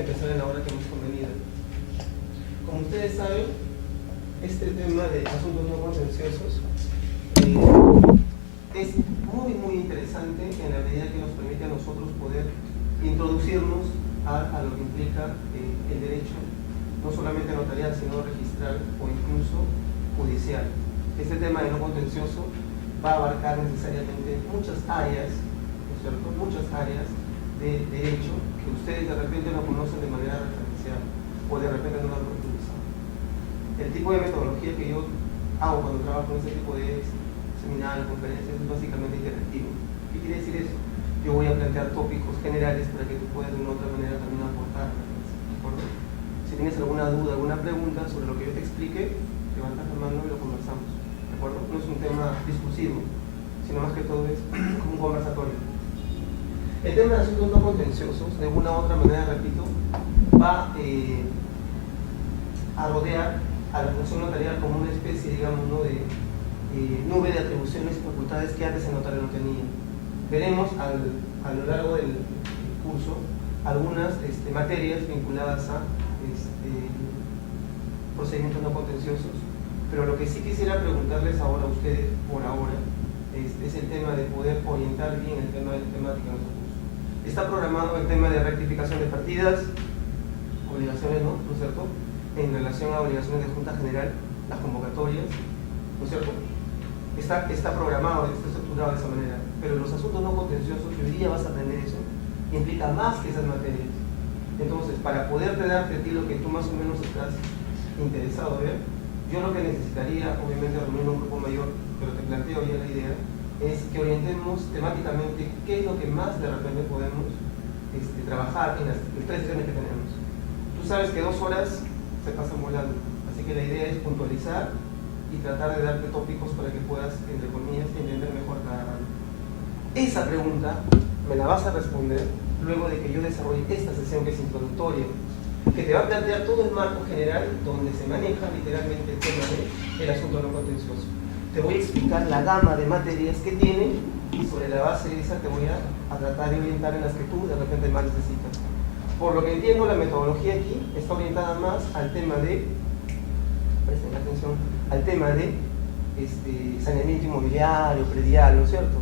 que empezar en la hora que hemos convenido. Como ustedes saben, este tema de asuntos no contenciosos es muy interesante en la medida que nos permite a nosotros poder introducirnos a lo que implica el derecho, no solamente notarial, sino registral o incluso judicial. Este tema de no contencioso va a abarcar necesariamente muchas áreas, ¿no es cierto? Muchas áreas de derecho que ustedes de repente no conocen de manera referencial o de repente no lo han profundizado. El tipo de metodología que yo hago cuando trabajo en este tipo de seminarios, conferencias, es básicamente interactivo. ¿Qué quiere decir eso? Yo voy a plantear tópicos generales para que tú puedas de una u otra manera también aportar. ¿De acuerdo? Si tienes alguna duda, alguna pregunta sobre lo que yo te explique, levantas la mano y lo conversamos. ¿De acuerdo? No es un tema discursivo, sino más que todo es como un conversatorio. El tema de asuntos no contenciosos, de una u otra manera, repito, va a rodear a la función notarial como una especie, digamos, ¿no?, de nube de atribuciones y facultades que antes el notario no tenía. Veremos a lo largo del curso algunas materias vinculadas a procedimientos no contenciosos, pero lo que sí quisiera preguntarles ahora a ustedes, por ahora, es el tema de poder orientar bien el tema de la temática de nuestro curso. Está programado el tema de rectificación de partidas, obligaciones, ¿no es cierto?, en relación a obligaciones de Junta General, las convocatorias, ¿no es cierto? Está programado, está estructurado de esa manera, pero los asuntos no contenciosos, que hoy día vas a aprender eso, implica más que esas materias. Entonces, para poderte darte a ti lo que tú más o menos estás interesado en ver, yo lo que necesitaría, obviamente reunir un grupo mayor, pero te planteo ya la idea, es que orientemos temáticamente qué es lo que más de repente podemos trabajar en las 3 sesiones que tenemos. Tú sabes que 2 horas se pasan volando, así que la idea es puntualizar y tratar de darte tópicos para que puedas, entre comillas, entender mejor cada rama. Esa pregunta me la vas a responder luego de que yo desarrolle esta sesión que es introductoria, que te va a plantear todo el marco general donde se maneja literalmente el tema del asunto no contencioso. Te voy a explicar la gama de materias que tiene y sobre la base de esa te voy a tratar de orientar en las que tú de repente más necesitas. Por lo que entiendo, la metodología aquí está orientada más al tema de, presten atención, al tema de saneamiento inmobiliario, predial, ¿no es cierto?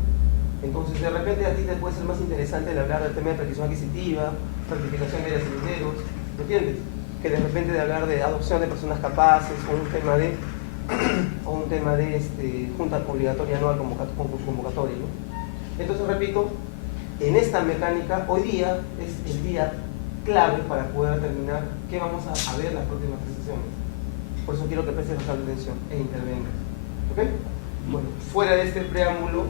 Entonces, de repente a ti te puede ser más interesante el hablar del tema de prescripción adquisitiva, certificación de herederos, ¿me entiendes? Que de repente de hablar de adopción de personas capaces o un tema de junta obligatoria anual concurso convocatoria, ¿no? Entonces, repito, en esta mecánica, hoy día es el día clave para poder determinar qué vamos a ver las próximas 3 sesiones. Por eso quiero que prestes bastante atención e intervengas. ¿Ok? Bueno, fuera de este preámbulo,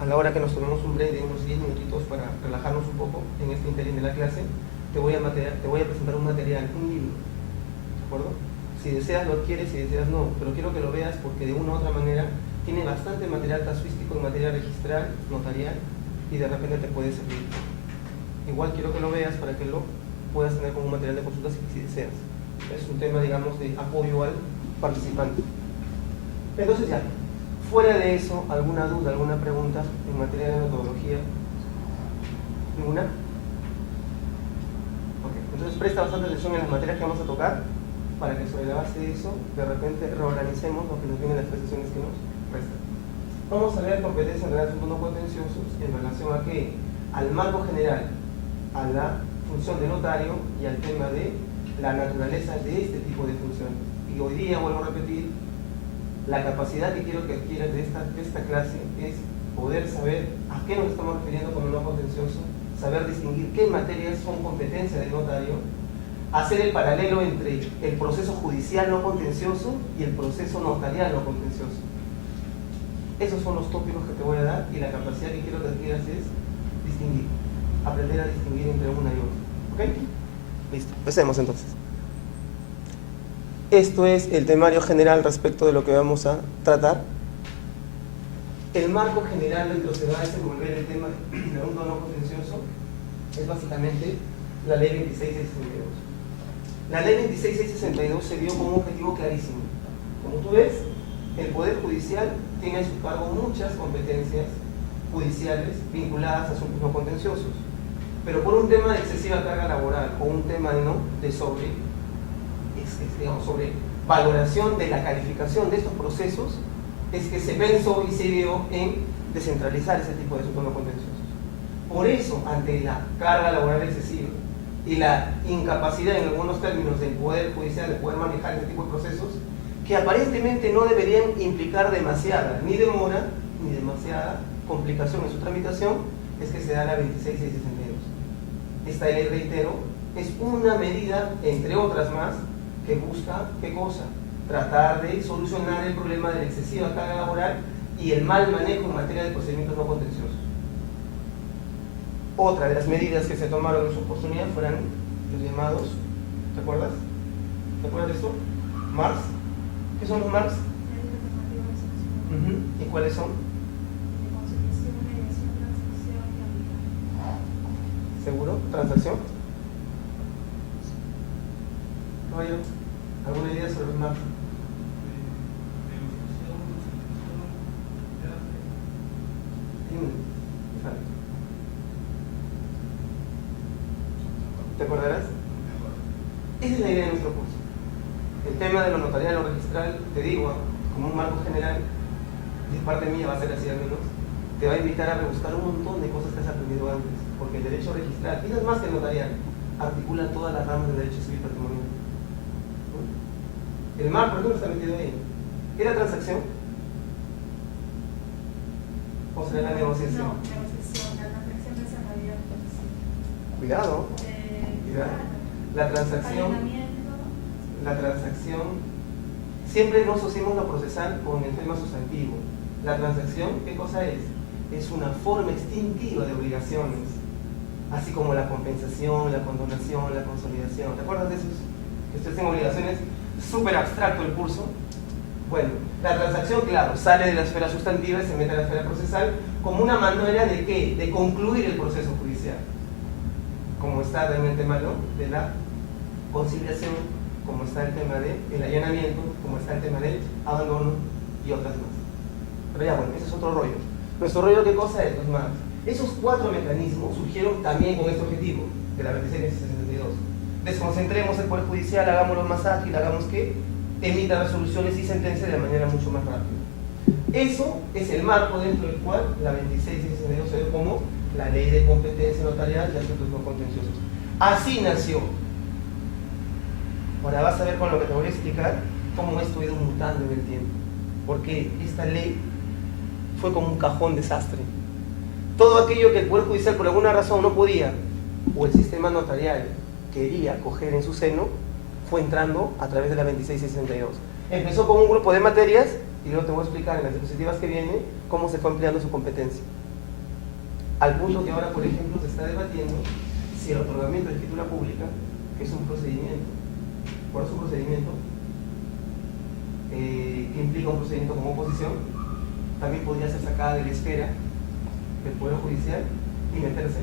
a la hora que nos tomemos un break de unos 10 minutitos para relajarnos un poco en este interín de la clase, te voy a presentar un material, un libro. ¿De acuerdo? Si deseas lo adquieres, si deseas no, pero quiero que lo veas porque de una u otra manera tiene bastante material casuístico y material registral, notarial, y de repente te puede servir. Igual quiero que lo veas para que lo puedas tener como un material de consulta si deseas. Es un tema, digamos, de apoyo al participante. Entonces ya, fuera de eso, ¿alguna duda, alguna pregunta en materia de metodología? ¿Ninguna? Ok, entonces presta bastante atención en las materias que vamos a tocar para que sobre la base de eso, de repente reorganicemos lo que nos vienen las 3 sesiones que nos restan. Vamos a ver competencias en asuntos no contenciosos en relación a qué, al marco general, a la función de notario y al tema de la naturaleza de este tipo de funciones. Y hoy día, vuelvo a repetir, la capacidad que quiero que adquieras de esta clase es poder saber a qué nos estamos refiriendo con un no contencioso, saber distinguir qué materias son competencia del notario, hacer el paralelo entre el proceso judicial no contencioso y el proceso notarial no contencioso. Esos son los tópicos que te voy a dar y la capacidad que quiero que adquieras es distinguir, aprender a distinguir entre una y otra. ¿Ok? Listo, empecemos entonces. Esto es el temario general respecto de lo que vamos a tratar. El marco general en el que se va a desenvolver el tema de un no contencioso es básicamente la ley 26662. La ley 26662 se dio con un objetivo clarísimo. Como tú ves, el Poder Judicial tiene a su cargo muchas competencias judiciales vinculadas a asuntos no contenciosos. pero por un tema de excesiva carga laboral o un tema de sobre valoración de la calificación de estos procesos, es que se pensó y se dio en descentralizar ese tipo de asuntos no contenciosos. Por eso, ante la carga laboral excesiva y la incapacidad en algunos términos del Poder Judicial de poder manejar este tipo de procesos, que aparentemente no deberían implicar demasiada ni demora ni demasiada complicación en su tramitación, es que se da la 26662. Esta ley, reitero, es una medida, entre otras más, que busca, ¿qué cosa? Tratar de solucionar el problema de la excesiva carga laboral y el mal manejo en materia de procedimientos no contenciosos. Otra de las medidas que se tomaron en su oportunidad fueron los llamados, ¿te acuerdas? ¿Te acuerdas de esto? ¿MARCs? ¿Qué son los MARCs? ¿Y cuáles son? ¿Seguro? ¿Transacción? ¿Caballero? ¿Alguna idea sobre los MARCs? ¿Te acordarás? Esa es la idea de nuestro curso. El tema de lo notarial o registral, te digo, como un marco general, de parte mía va a ser así al menos, te va a invitar a rebuscar un montón de cosas que has aprendido antes, porque el derecho registral, y no es más que el notarial, articula todas las ramas del derecho civil patrimonial. El mar, por ejemplo, está metido ahí. ¿Era transacción? ¿O será la negociación? No, negociación, la transacción es en realidad. Cuidado. La transacción, siempre nos asociamos lo procesal con el tema sustantivo. La transacción, ¿qué cosa es? Es una forma extintiva de obligaciones, así como la compensación, la condonación, la consolidación. ¿Te acuerdas de esos? Que ustedes tienen obligaciones, súper abstracto el curso. Bueno, la transacción, claro, sale de la esfera sustantiva y se mete a la esfera procesal como una manera de ¿qué? De concluir el proceso judicial. Como está también el tema de la conciliación, como está el tema del allanamiento, como está el tema del abandono y otras más. Pero ya bueno, ese es otro rollo. Nuestro rollo, ¿qué cosa es? Los MARCs. Esos cuatro mecanismos surgieron también con este objetivo de la 2662. Desconcentremos el Poder Judicial, hagámoslo más ágil, hagamos que emita resoluciones y sentencias de manera mucho más rápida. Eso es el marco dentro del cual la 2662 se ve como la ley de competencia notarial de asuntos no contenciosos. Así nació. Ahora vas a ver con lo que te voy a explicar cómo esto ha ido mutando en el tiempo. Porque esta ley fue como un cajón desastre. Todo aquello que el Poder Judicial por alguna razón no podía, o el sistema notarial quería coger en su seno, fue entrando a través de la 2662. Empezó con un grupo de materias, y luego te voy a explicar en las diapositivas que vienen cómo se fue ampliando su competencia. Al punto que ahora, por ejemplo, se está debatiendo si el otorgamiento de escritura pública, que es un procedimiento, por eso un procedimiento que implica un procedimiento como oposición, también podría ser sacada de la esfera del Poder Judicial y meterse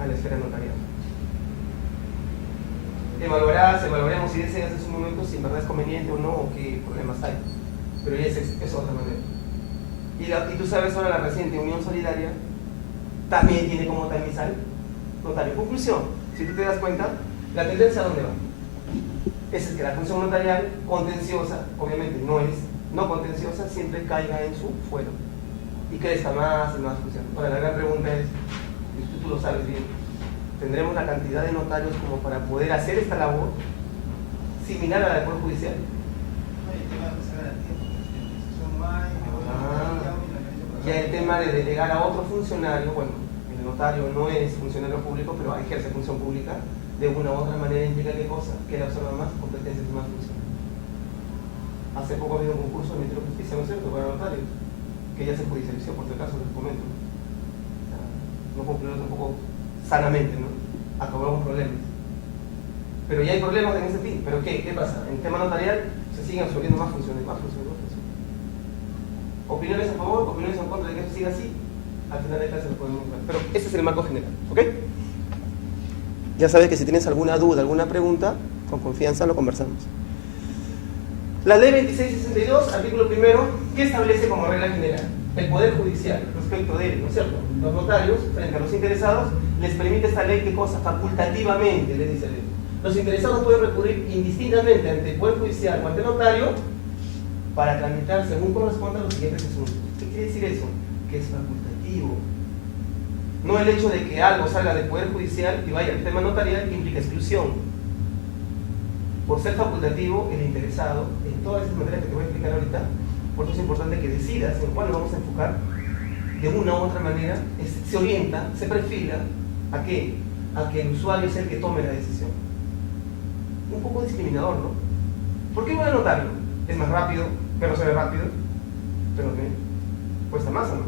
a la esfera notarial. Evaluaremos si deseas en su momento si en verdad es conveniente o no, o qué problemas hay. Pero ya es otra manera. Y tú sabes ahora, la reciente Unión Solidaria también tiene como tamizal notario. Conclusión, si tú te das cuenta, la tendencia ¿a dónde va? Es que la función notarial contenciosa, obviamente no contenciosa, siempre caiga en su fuero y crezca más y más función. Ahora la gran pregunta es, y tú lo sabes bien, ¿tendremos la cantidad de notarios como para poder hacer esta labor similar a la del Poder Judicial? Ya el tema de delegar a otro funcionario, bueno, el notario no es funcionario público, pero ejerce función pública, de una u otra manera implica ¿qué cosa? Que él absorba más competencias y más funciones. Hace poco ha habido un concurso del Ministerio de Justicia, ¿no es cierto?, para notarios, que ya se judicializó, por si acaso les comento. No cumplió tampoco sanamente, ¿no? Acabamos problemas. Pero ya hay problemas en ese fin. ¿Pero qué? ¿Qué pasa? En el tema notarial se siguen absorbiendo más funciones, más funciones, más funciones. Opiniones a favor, opiniones en contra de que eso siga así. Al final de clase lo podemos ver. Pero ese es el marco general, ¿ok? Ya sabes que si tienes alguna duda, alguna pregunta, con confianza lo conversamos. La ley 2662, artículo primero, ¿qué establece como regla general? El Poder Judicial, respecto de, ¿no es cierto?, los notarios, frente a los interesados, les permite esta ley, ¿qué cosa? Facultativamente, les dice la ley. Los interesados pueden recurrir indistintamente ante el Poder Judicial o ante el notario para tramitar según corresponda los siguientes asuntos. ¿Qué quiere decir eso? Que es facultativo. No el hecho de que algo salga del Poder Judicial y vaya al tema notarial que implica exclusión. Por ser facultativo, el interesado, en todas esas materias que te voy a explicar ahorita, por eso es importante que decidas en cuál lo vamos a enfocar, de una u otra manera, se orienta, se perfila, ¿a qué? A que el usuario sea el que tome la decisión. Un poco discriminador, ¿no? ¿Por qué voy al notario? Es más rápido, pero se ve rápido, pero me cuesta más, ¿o no?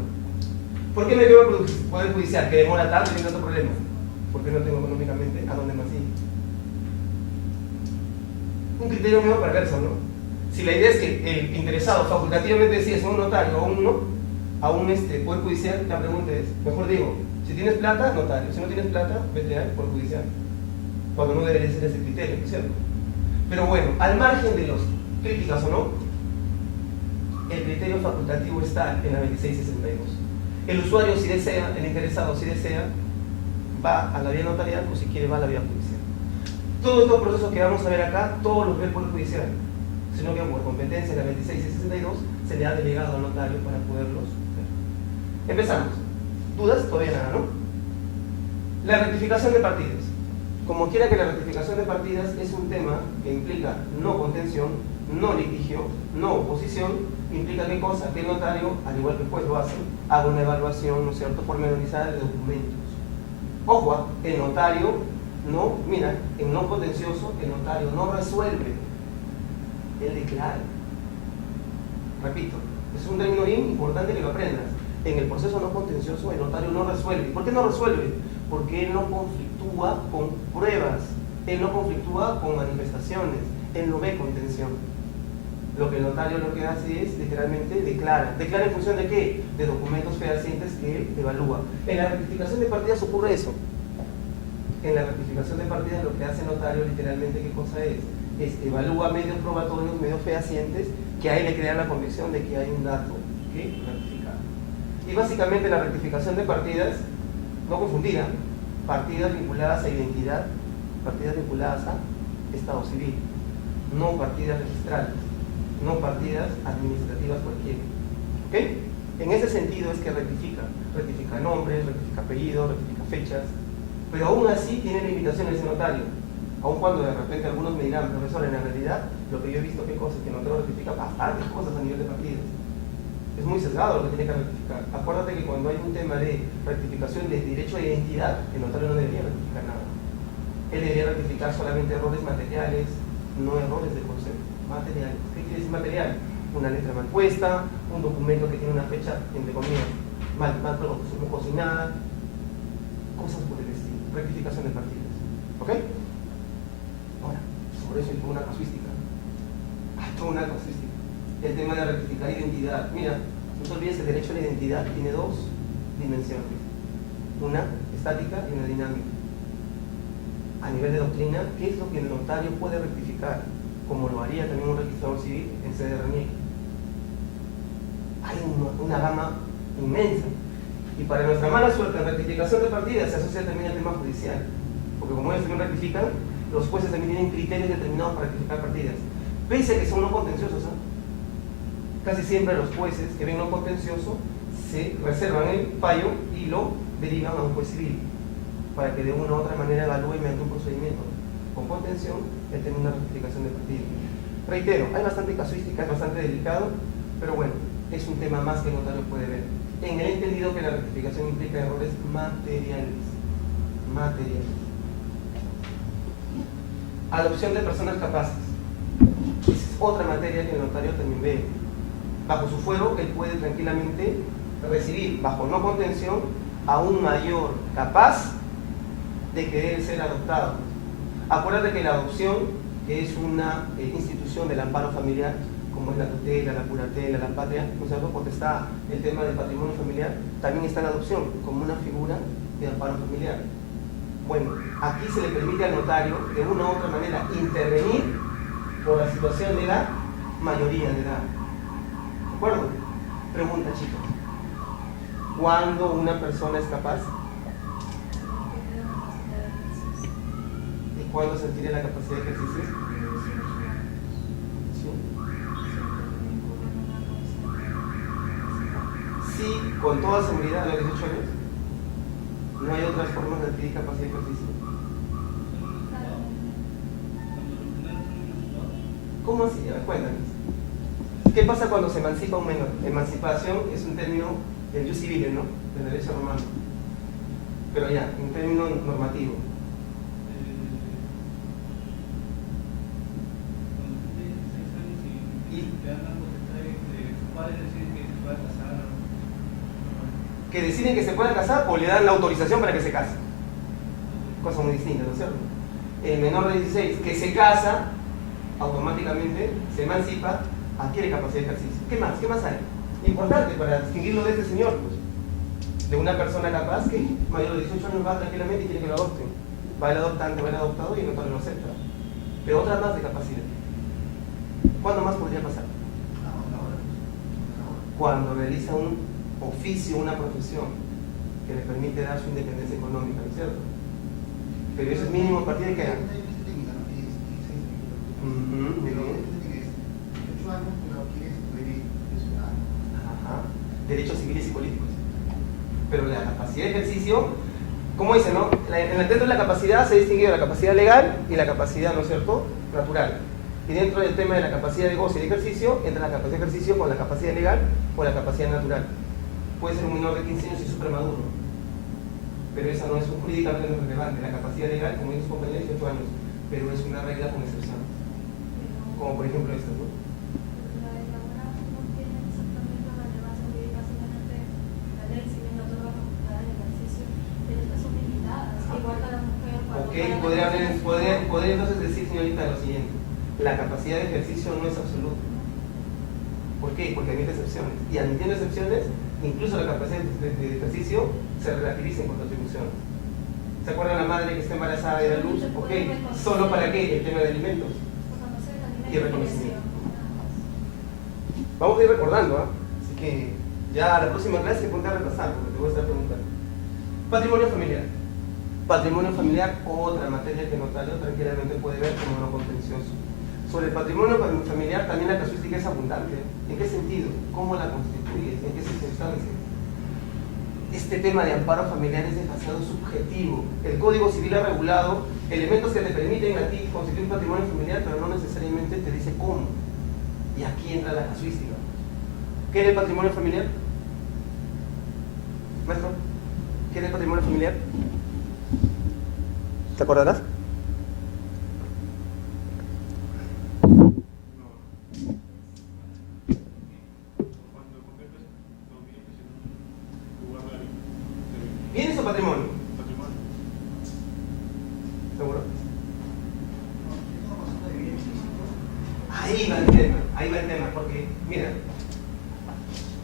¿Por qué me veo al Poder Judicial? Que demora tanto y tiene otro problema. Porque no tengo económicamente a dónde más ir. Un criterio medio perverso, ¿no? Si la idea es que el interesado facultativamente decide ser un notario o a un Poder Judicial, la pregunta es, mejor digo, si tienes plata, notario, si no tienes plata, vete al Poder Judicial. Cuando no debería ser ese criterio, ¿cierto? Pero bueno, al margen de las críticas o no, el criterio facultativo está en la 2662. El usuario, si desea, el interesado, si desea, va a la vía notarial o si quiere, va a la vía judicial. Todos estos procesos que vamos a ver acá, todos los ve el Poder Judicial, sino que por competencia de la 2662 se le ha delegado al notario para poderlos ver. Empezamos. ¿Dudas? Todavía nada, ¿no? La rectificación de partidas. Como quiera que la rectificación de partidas es un tema que implica no contención, no litigio, no oposición, implica ¿qué cosa? Que el notario, al igual que el juez lo hace, haga una evaluación, ¿no es cierto?, pormenorizada de documentos. Ojo, el notario no, mira, en no contencioso, el notario no resuelve, él declara. Repito, es un término bien importante que lo aprendas. En el proceso no contencioso, el notario no resuelve. ¿Por qué no resuelve? Porque él no conflictúa con pruebas, él no conflictúa con manifestaciones, él no ve contención. Lo que el notario lo que hace es, literalmente, declara. ¿Declara en función de qué? De documentos fehacientes que él evalúa. En la rectificación de partidas ocurre eso. En la rectificación de partidas lo que hace el notario, literalmente, ¿qué cosa es? Evalúa medios probatorios, medios fehacientes, que a él le crean la convicción de que hay un dato que rectificar. Y básicamente la rectificación de partidas, no confundida, partidas vinculadas a identidad, partidas vinculadas a estado civil, no partidas registrales, no partidas administrativas cualquiera. ¿Ok? En ese sentido es que rectifica nombres, rectifica apellidos, rectifica fechas, pero aún así tiene limitaciones el notario. Aun cuando de repente algunos me dirán, profesor, en la realidad, lo que yo he visto, ¿qué cosa? Que el notario rectifica bastantes cosas a nivel de partidas. Es muy sesgado lo que tiene que rectificar. Acuérdate que cuando hay un tema de rectificación de derecho a identidad, el notario no debería rectificar nada. Él debería rectificar solamente errores materiales, no errores de concepto. Materiales. ¿Qué quiere decir material? Una letra mal puesta, un documento que tiene una fecha, entre comillas, mal cocinada, cosas por el estilo. Rectificación de partidas. ¿Ok? Ahora, sobre eso hay toda una casuística. Hay toda una casuística. El tema de rectificar identidad. Mira, no te olvides, el derecho a la identidad tiene dos dimensiones. Una estática y una dinámica. A nivel de doctrina, ¿qué es lo que el notario puede rectificar? Como lo haría también un registrador civil en sede de RENIEC. Hay una gama inmensa. Y para nuestra mala suerte, en rectificación de partidas se asocia también al tema judicial. Porque como ellos también rectifican, los jueces también tienen criterios determinados para rectificar partidas. Pese a que son no contenciosos, ¿eh? Casi siempre los jueces que ven no contencioso se reservan el fallo y lo derivan a un juez civil para que de una u otra manera evalúe mediante un procedimiento con contención el tener una rectificación de partidas. Reitero, hay bastante casuística, es bastante delicado, pero bueno, es un tema más que el notario puede ver. En el entendido que la rectificación implica errores materiales. Adopción de personas capaces. Esa es otra materia que el notario también ve. Bajo su fuero, él puede tranquilamente recibir, bajo no contención, a un mayor capaz de querer ser adoptado. Acuérdate que la adopción es una institución del amparo familiar, como es la tutela, la curatela, la patria, ¿no es cierto? Porque está el tema del patrimonio familiar, también está la adopción como una figura de amparo familiar. Bueno, aquí se le permite al notario, de una u otra manera, intervenir por la situación de la mayoría de edad. ¿De acuerdo? Pregunta, chicos. ¿Cuándo una persona es capaz? ¿Cuándo se adquiere la capacidad de ejercicio? Sí, con toda seguridad a los 18 años. No hay otras formas de adquirir capacidad de ejercicio. ¿Cómo así? A ver, cuéntanos. ¿Qué pasa cuando se emancipa un menor? Emancipación es un término del jus civile, ¿no? Del derecho romano. Pero ya, un término normativo. Que deciden que se pueda casar o le dan la autorización para que se case. Cosa muy distinta, ¿no es cierto? El menor de 16 que se casa, automáticamente se emancipa, adquiere capacidad de ejercicio. ¿Qué más? ¿Qué más hay? Importante para distinguirlo de este señor, pues, de una persona capaz que mayor de 18 años va tranquilamente y quiere que lo adopten. Va el adoptante, va el adoptado y el notario lo acepta. Pero otra más de capacidad. ¿Cuándo más podría pasar? Cuando realiza un oficio, una profesión que le permite dar su independencia económica, ¿no es cierto? Pero eso es mínimo a partir de qué edad. Derechos civiles y políticos. Pero la capacidad de ejercicio, ¿cómo dice, no? Dentro de la capacidad se ha distinguido la capacidad legal y la capacidad, ¿no es cierto?, natural. Y dentro del tema de la capacidad de goce y de ejercicio, entra la capacidad de ejercicio con la capacidad legal o la capacidad natural. Puede ser un menor de 15 años y supermaduro, pero esa no es jurídicamente no relevante. La capacidad legal, como dice su compañero, 18 años, pero es una regla con excepción. Como por ejemplo esta, ¿no? La de la hora no tiene exactamente la relevancia jurídica, simplemente la ley, si bien no otorga facultades de ejercicio, pero estas son limitadas, igual que la mujer. Ok, podría entonces decir, señorita, lo siguiente: la capacidad de ejercicio no es absoluta. ¿Por qué? Porque admite excepciones. Y admitiendo excepciones, incluso la capacidad de ejercicio se relativiza en cuanto a atribuciones. ¿Se acuerdan la madre que está embarazada y da luz? Ok, ¿solo para qué? El tema de alimentos y el reconocimiento. Vamos a ir recordando, ¿ah? Así que ya a la próxima clase ponte a repasar, porque te voy a estar preguntando. Patrimonio familiar. Patrimonio familiar, otra materia que notario tranquilamente puede ver como no contencioso. Sobre el patrimonio familiar también la casuística es abundante. ¿En qué sentido? ¿Cómo la constituyes? ¿En qué circunstancias? Este tema de amparo familiar es demasiado subjetivo. El Código Civil ha regulado elementos que te permiten a ti constituir un patrimonio familiar, pero no necesariamente te dice cómo. Y aquí entra la casuística. ¿Qué es el patrimonio familiar? Maestro, ¿qué es el patrimonio familiar? ¿Te acordarás? ¿Bienes o patrimonio? ¿Seguro? Ahí va el tema, porque, mira,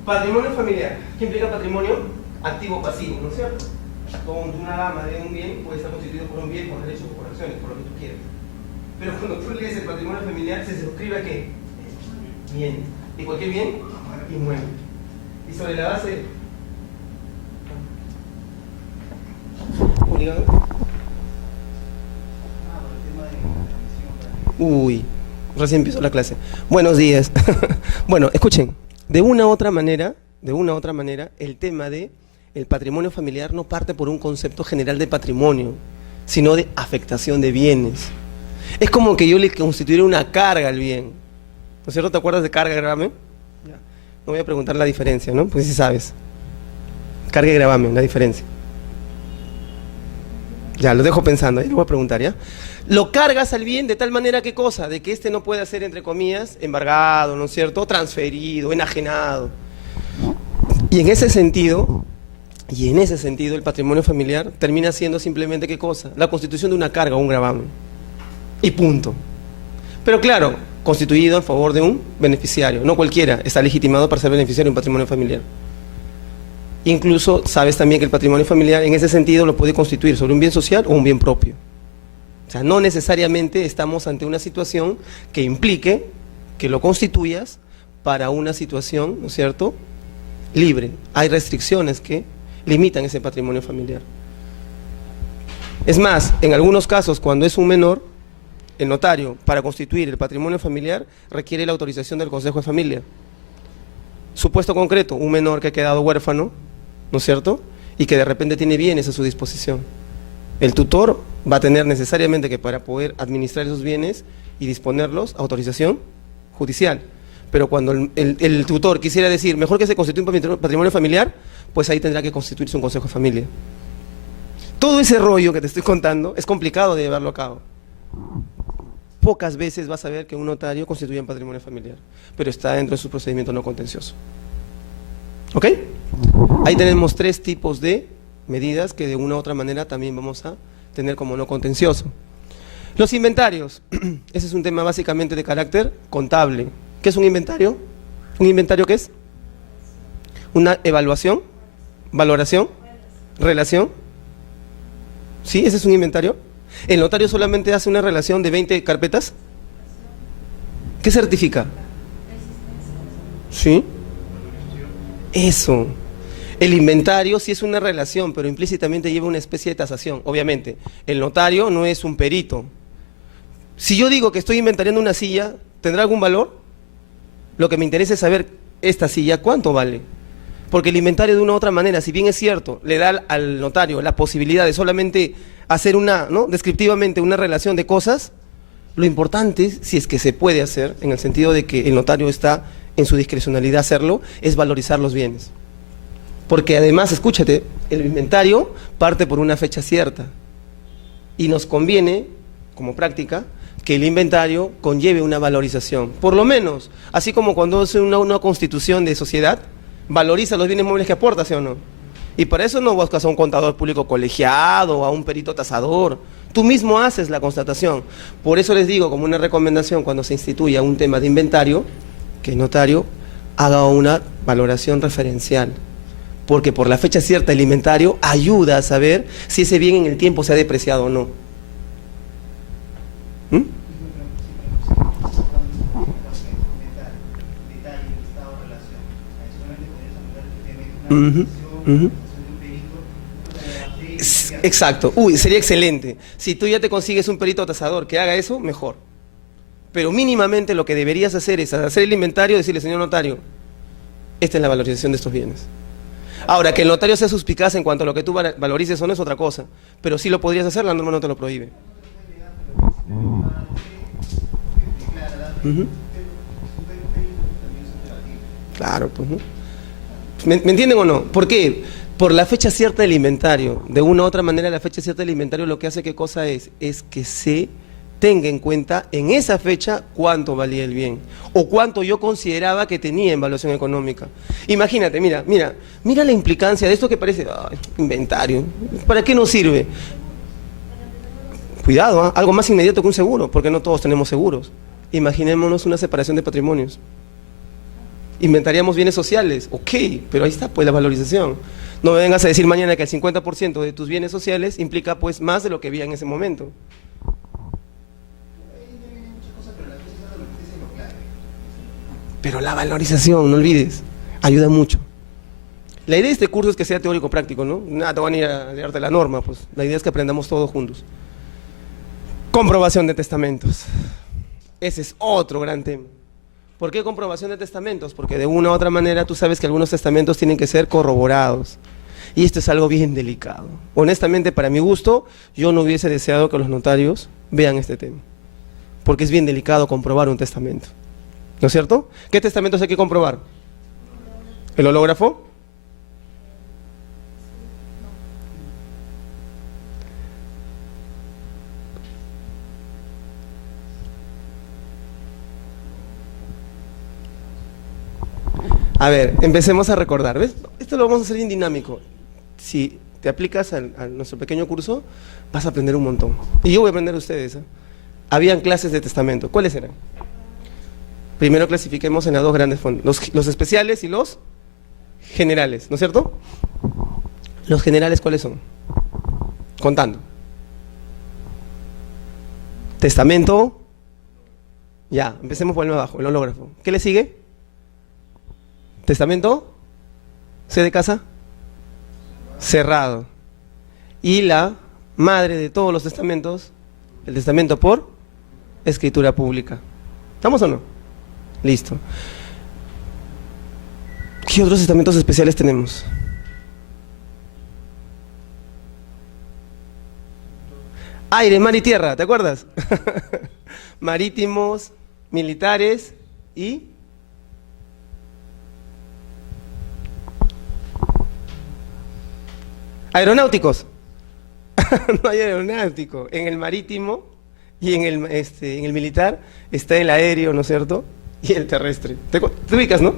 patrimonio familiar, ¿qué implica patrimonio? Activo o pasivo, ¿no es cierto? Una gama de un bien puede estar constituido por un bien, por derechos o por acciones, por lo que tú quieras. Pero cuando tú lees el patrimonio familiar, se suscribe a ¿qué? Bien. ¿Y cualquier bien? Inmueble. Y sobre la base... Uy, recién empezó la clase. Buenos días. Bueno, escuchen, de una u otra manera, el tema de el patrimonio familiar no parte por un concepto general de patrimonio, sino de afectación de bienes. Es como que yo le constituyera una carga al bien. ¿No es cierto? ¿Te acuerdas de carga y gravamen? No voy a preguntar la diferencia, ¿no? Pues sí sabes. Carga y gravamen, la diferencia. Ya, lo dejo pensando, ahí lo voy a preguntar, ¿ya? Lo cargas al bien de tal manera, ¿qué cosa? De que este no pueda ser, entre comillas, embargado, ¿no es cierto? Transferido, enajenado. Y en ese sentido, el patrimonio familiar termina siendo simplemente, ¿qué cosa? La constitución de una carga o un gravamen. Y punto. Pero claro, constituido en favor de un beneficiario. No cualquiera está legitimado para ser beneficiario de un patrimonio familiar. Incluso sabes también que el patrimonio familiar en ese sentido lo puede constituir sobre un bien social o un bien propio. O sea, no necesariamente estamos ante una situación que implique que lo constituyas para una situación, ¿no es cierto?, libre. Hay restricciones que limitan ese patrimonio familiar. Es más, en algunos casos, cuando es un menor, el notario, para constituir el patrimonio familiar, requiere la autorización del Consejo de Familia. Supuesto concreto, un menor que ha quedado huérfano, ¿no es cierto?, y que de repente tiene bienes a su disposición. El tutor va a tener necesariamente que, para poder administrar esos bienes y disponerlos, autorización judicial. Pero cuando el tutor quisiera decir, mejor que se constituya un patrimonio familiar, pues ahí tendrá que constituirse un Consejo de Familia. Todo ese rollo que te estoy contando es complicado de llevarlo a cabo. Pocas veces vas a ver que un notario constituye un patrimonio familiar, pero está dentro de su procedimiento no contencioso. ¿Ok? Ahí tenemos 3 tipos de medidas que de una u otra manera también vamos a tener como no contencioso. Los inventarios. Ese es un tema básicamente de carácter contable. ¿Qué es un inventario? ¿Un inventario qué es? Una evaluación, valoración, relación. ¿Sí? ¿Ese es un inventario? ¿El notario solamente hace una relación de 20 carpetas? ¿Qué certifica? ¿Sí? Eso. El inventario sí es una relación, pero implícitamente lleva una especie de tasación. Obviamente, el notario no es un perito. Si yo digo que estoy inventariando una silla, ¿tendrá algún valor? Lo que me interesa es saber esta silla, ¿cuánto vale? Porque el inventario de una u otra manera, si bien es cierto, le da al notario la posibilidad de solamente hacer una, ¿no?, descriptivamente una relación de cosas, lo importante, si es que se puede hacer, en el sentido de que el notario está en su discrecionalidad hacerlo, es valorizar los bienes. Porque además, escúchate, el inventario parte por una fecha cierta y nos conviene, como práctica, que el inventario conlleve una valorización. Por lo menos, así como cuando hace una constitución de sociedad, valoriza los bienes muebles que aporta, ¿sí o no? Y para eso no buscas a un contador público colegiado o a un perito tasador. Tú mismo haces la constatación. Por eso les digo, como una recomendación, cuando se instituya un tema de inventario, que el notario haga una valoración referencial. Porque por la fecha cierta el inventario ayuda a saber si ese bien en el tiempo se ha depreciado o no. Exacto. Uy, sería excelente. Si tú ya te consigues un perito tasador que haga eso, mejor. Pero mínimamente lo que deberías hacer es hacer el inventario y decirle, señor notario, esta es la valorización de estos bienes. Ahora, que el notario sea suspicaz en cuanto a lo que tú valorices o no es otra cosa, pero sí lo podrías hacer, la norma no te lo prohíbe. Claro, pues, ¿no? ¿Me entienden o no? ¿Por qué? Por la fecha cierta del inventario. De una u otra manera, la fecha cierta del inventario lo que hace, ¿qué cosa es? Es que se tenga en cuenta en esa fecha cuánto valía el bien o cuánto yo consideraba que tenía en evaluación económica. Imagínate, mira la implicancia de esto que parece inventario. ¿Para qué nos sirve? Cuidado, algo más inmediato que un seguro, porque no todos tenemos seguros. Imaginémonos una separación de patrimonios. Inventaríamos bienes sociales, ok, pero ahí está pues la valorización. No me vengas a decir mañana que el 50% de tus bienes sociales implica pues más de lo que había en ese momento. Pero la valorización, no olvides, ayuda mucho. La idea de este curso es que sea teórico práctico, ¿no? Nada, te van a ir a leerte la norma, pues la idea es que aprendamos todos juntos. Comprobación de testamentos. Ese es otro gran tema. ¿Por qué comprobación de testamentos? Porque de una u otra manera tú sabes que algunos testamentos tienen que ser corroborados. Y esto es algo bien delicado. Honestamente, para mi gusto, yo no hubiese deseado que los notarios vean este tema. Porque es bien delicado comprobar un testamento. ¿No es cierto? ¿Qué testamentos hay que comprobar? ¿El hológrafo? A ver, empecemos a recordar, ¿ves? Esto lo vamos a hacer bien dinámico. Si te aplicas a nuestro pequeño curso, vas a aprender un montón. Y yo voy a aprender a ustedes, ¿eh? Habían clases de testamento. ¿Cuáles eran? Primero clasifiquemos en las dos grandes fondos, los especiales y los generales, ¿no es cierto? Los generales, ¿cuáles son? Contando. Testamento. Ya, empecemos por el más abajo, el hológrafo. ¿Qué le sigue? Testamento. ¿C de casa? Cerrado. Y la madre de todos los testamentos, el testamento por escritura pública. ¿Estamos o no? Listo. ¿Qué otros testamentos especiales tenemos? Aire, mar y tierra, ¿te acuerdas? Marítimos, militares y... aeronáuticos. No hay aeronáutico. En el marítimo y en el militar está el aéreo, ¿no es cierto? Y el terrestre. ¿Te ubicas, no?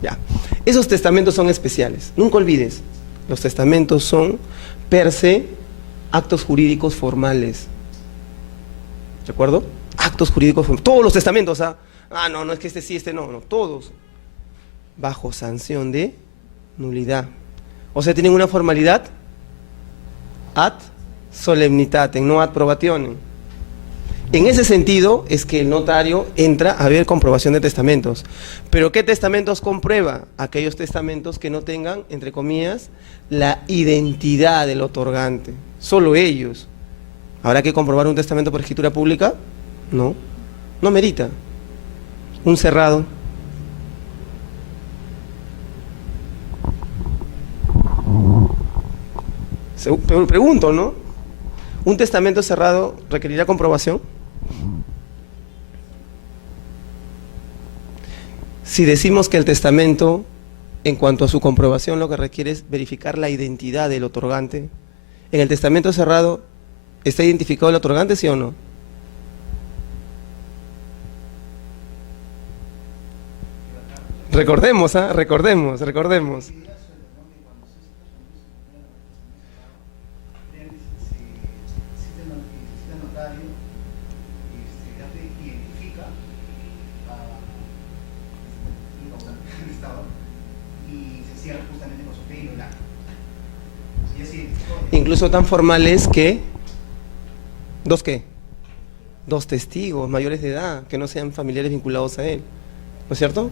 Ya. Esos testamentos son especiales. Nunca olvides, los testamentos son per se actos jurídicos formales. ¿De acuerdo? Actos jurídicos formales. Todos los testamentos, no es que este sí, este no, todos bajo sanción de nulidad. O sea, tienen una formalidad ad solemnitatem, no ad probationem. En ese sentido es que el notario entra a ver comprobación de testamentos. ¿Pero qué testamentos comprueba? Aquellos testamentos que no tengan, entre comillas, la identidad del otorgante. Solo ellos. ¿Habrá que comprobar un testamento por escritura pública? No, no merita. Un cerrado. Pregunto, ¿no? ¿Un testamento cerrado requerirá comprobación? Si decimos que el testamento, en cuanto a su comprobación, lo que requiere es verificar la identidad del otorgante, ¿en el testamento cerrado está identificado el otorgante, sí o no? Recordemos, recordemos. Incluso tan formales que dos testigos mayores de edad que no sean familiares vinculados a él, ¿no es cierto?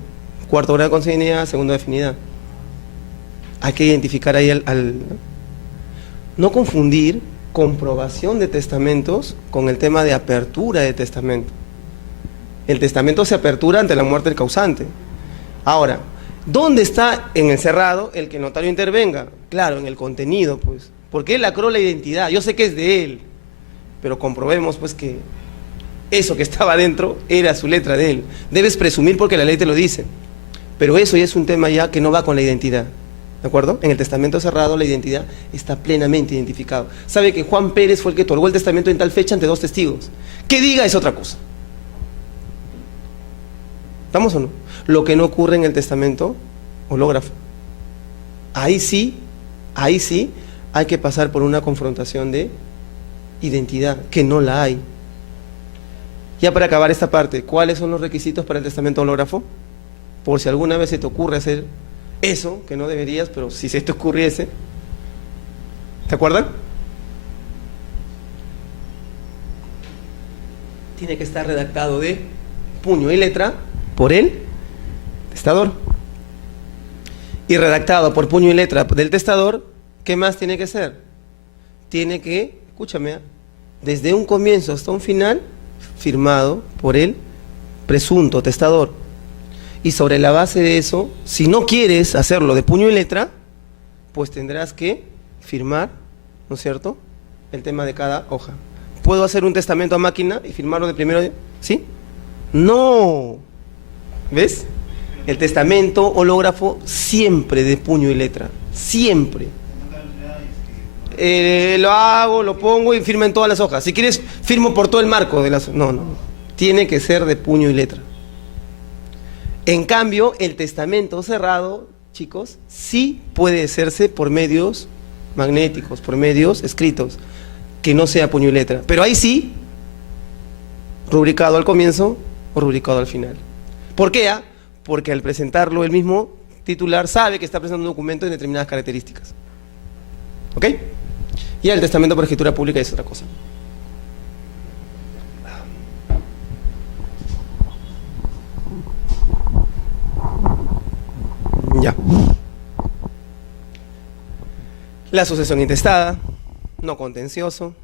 Cuarto grado de consanguinidad, segundo de afinidad. Hay que identificar ahí no confundir comprobación de testamentos con el tema de apertura de testamento. El testamento se apertura ante la muerte del causante. Ahora, ¿dónde está en el cerrado el que el notario intervenga? Claro, en el contenido, pues. Porque él lacró la identidad, yo sé que es de él, pero comprobemos pues que eso que estaba dentro era su letra de él. Debes presumir porque la ley te lo dice, pero eso ya es un tema ya que no va con la identidad, ¿de acuerdo? En el testamento cerrado la identidad está plenamente identificada. Sabe que Juan Pérez fue el que otorgó el testamento en tal fecha ante dos testigos. Que diga es otra cosa. ¿Estamos o no? Lo que no ocurre en el testamento hológrafo. Ahí sí hay que pasar por una confrontación de identidad, que no la hay. Ya para acabar esta parte, ¿cuáles son los requisitos para el testamento hológrafo? Por si alguna vez se te ocurre hacer eso, que no deberías, pero si se te ocurriese, ¿te acuerdan? Tiene que estar redactado de puño y letra por el testador. Y redactado por puño y letra del testador, ¿qué más tiene que ser? Tiene que, escúchame, desde un comienzo hasta un final, firmado por el presunto testador. Y sobre la base de eso, si no quieres hacerlo de puño y letra, pues tendrás que firmar, ¿no es cierto?, el tema de cada hoja. ¿Puedo hacer un testamento a máquina y firmarlo de primero? ¿Sí? No. ¿Ves? El testamento hológrafo siempre de puño y letra. Siempre. Lo hago, lo pongo y firma en todas las hojas. Si quieres, firmo por todo el marco de las... No. Tiene que ser de puño y letra. En cambio, el testamento cerrado, chicos, sí puede hacerse por medios magnéticos, por medios escritos, que no sea puño y letra. Pero ahí sí, rubricado al comienzo o rubricado al final. ¿Por qué? Porque al presentarlo el mismo titular sabe que está presentando un documento de determinadas características. ¿Ok? Y el testamento por escritura pública es otra cosa. Ya. La sucesión intestada, no contencioso.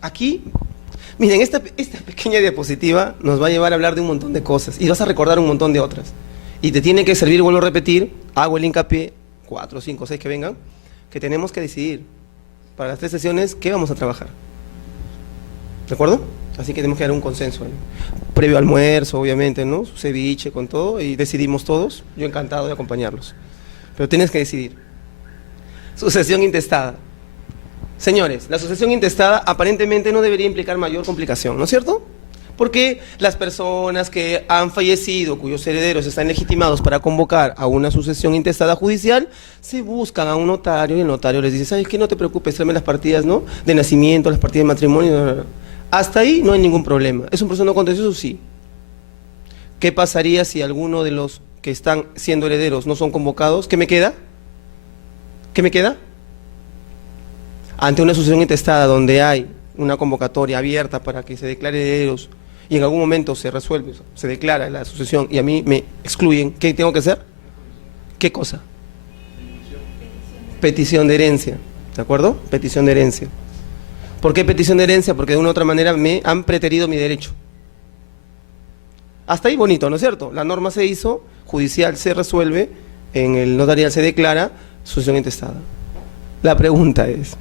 Aquí, miren, esta pequeña diapositiva nos va a llevar a hablar de un montón de cosas y vas a recordar un montón de otras. Y te tiene que servir, vuelvo a repetir, hago el hincapié, 4, 5, 6 que vengan, que tenemos que decidir para las 3 sesiones qué vamos a trabajar. ¿De acuerdo? Así que tenemos que dar un consenso ahí. Previo almuerzo, obviamente, ¿no? Su ceviche con todo y decidimos todos. Yo encantado de acompañarlos. Pero tienes que decidir. Sucesión intestada. Señores, la sucesión intestada aparentemente no debería implicar mayor complicación, ¿no es cierto? Porque las personas que han fallecido, cuyos herederos están legitimados para convocar a una sucesión intestada judicial, se buscan a un notario y el notario les dice, ¿sabes qué? No te preocupes, tráeme las partidas, ¿no?, de nacimiento, las partidas de matrimonio. Hasta ahí no hay ningún problema. ¿Es un proceso no contencioso? Sí. ¿Qué pasaría si alguno de los que están siendo herederos no son convocados? ¿Qué me queda? ¿Qué me queda? Ante una sucesión intestada donde hay una convocatoria abierta para que se declare herederos y en algún momento se resuelve, se declara la sucesión y a mí me excluyen, ¿qué tengo que hacer? ¿Qué cosa? Petición de herencia, ¿de acuerdo? Petición de herencia. ¿Por qué petición de herencia? Porque de una u otra manera me han preterido mi derecho. Hasta ahí bonito, ¿no es cierto? La norma se hizo, judicial se resuelve, en el notarial se declara sucesión intestada. La pregunta es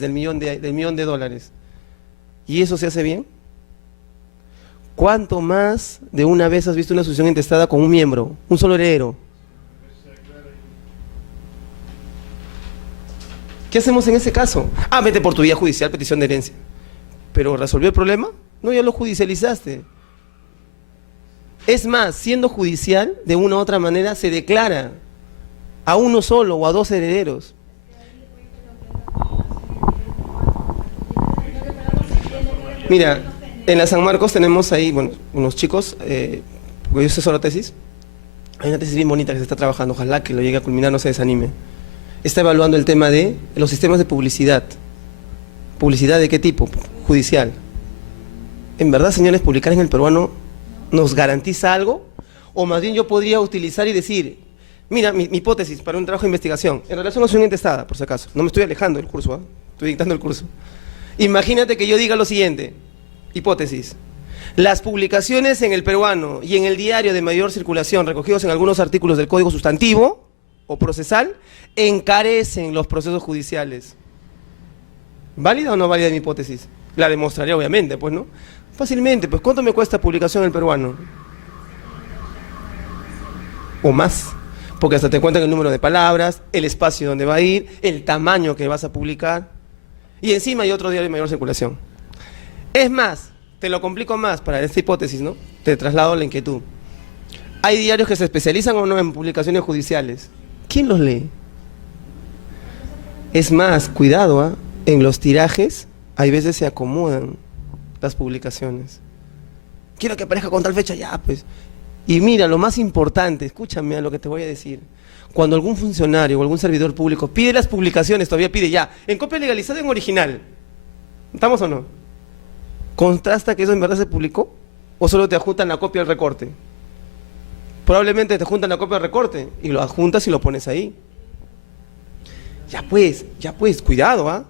del millón de dólares. ¿Y eso se hace bien? ¿Cuánto más de una vez has visto una sucesión intestada con un miembro, un solo heredero? ¿Qué hacemos en ese caso? Vete por tu vía judicial, petición de herencia. ¿Pero resolvió el problema? No, ya lo judicializaste. Es más, siendo judicial, de una u otra manera se declara a uno solo o a 2 herederos. Mira, en la San Marcos tenemos ahí, bueno, unos chicos, porque yo asesoro tesis. Hay una tesis bien bonita que se está trabajando, ojalá que lo llegue a culminar, no se desanime. Está evaluando el tema de los sistemas de publicidad. ¿Publicidad de qué tipo? Judicial. ¿En verdad, señores, publicar en el peruano nos garantiza algo? O más bien yo podría utilizar y decir, mira, mi hipótesis para un trabajo de investigación, en relación a sucesión intestada, por si acaso, no me estoy alejando del curso, estoy dictando el curso. Imagínate que yo diga lo siguiente, hipótesis, las publicaciones en el peruano y en el diario de mayor circulación recogidos en algunos artículos del Código Sustantivo o procesal encarecen los procesos judiciales. ¿Válida o no válida mi hipótesis? La demostraré obviamente, pues, ¿no? Fácilmente, pues, ¿cuánto me cuesta publicación en el peruano? O más, porque hasta te cuentan el número de palabras, el espacio donde va a ir, el tamaño que vas a publicar, y encima hay otro diario de mayor circulación. Es más, te lo complico más para esta hipótesis, ¿no? Te traslado la inquietud. Hay diarios que se especializan o no en publicaciones judiciales. ¿Quién los lee? Es más, cuidado, en los tirajes, hay veces se acomodan las publicaciones. Quiero que aparezca con tal fecha, ya, pues. Y mira, lo más importante, escúchame a lo que te voy a decir. Cuando algún funcionario o algún servidor público pide las publicaciones, todavía pide ya, en copia legalizada o en original. ¿Estamos o no? ¿Contrasta que eso en verdad se publicó? ¿O solo te adjuntan la copia al recorte? Probablemente te juntan la copia al recorte y lo adjuntas y lo pones ahí. Ya pues, cuidado,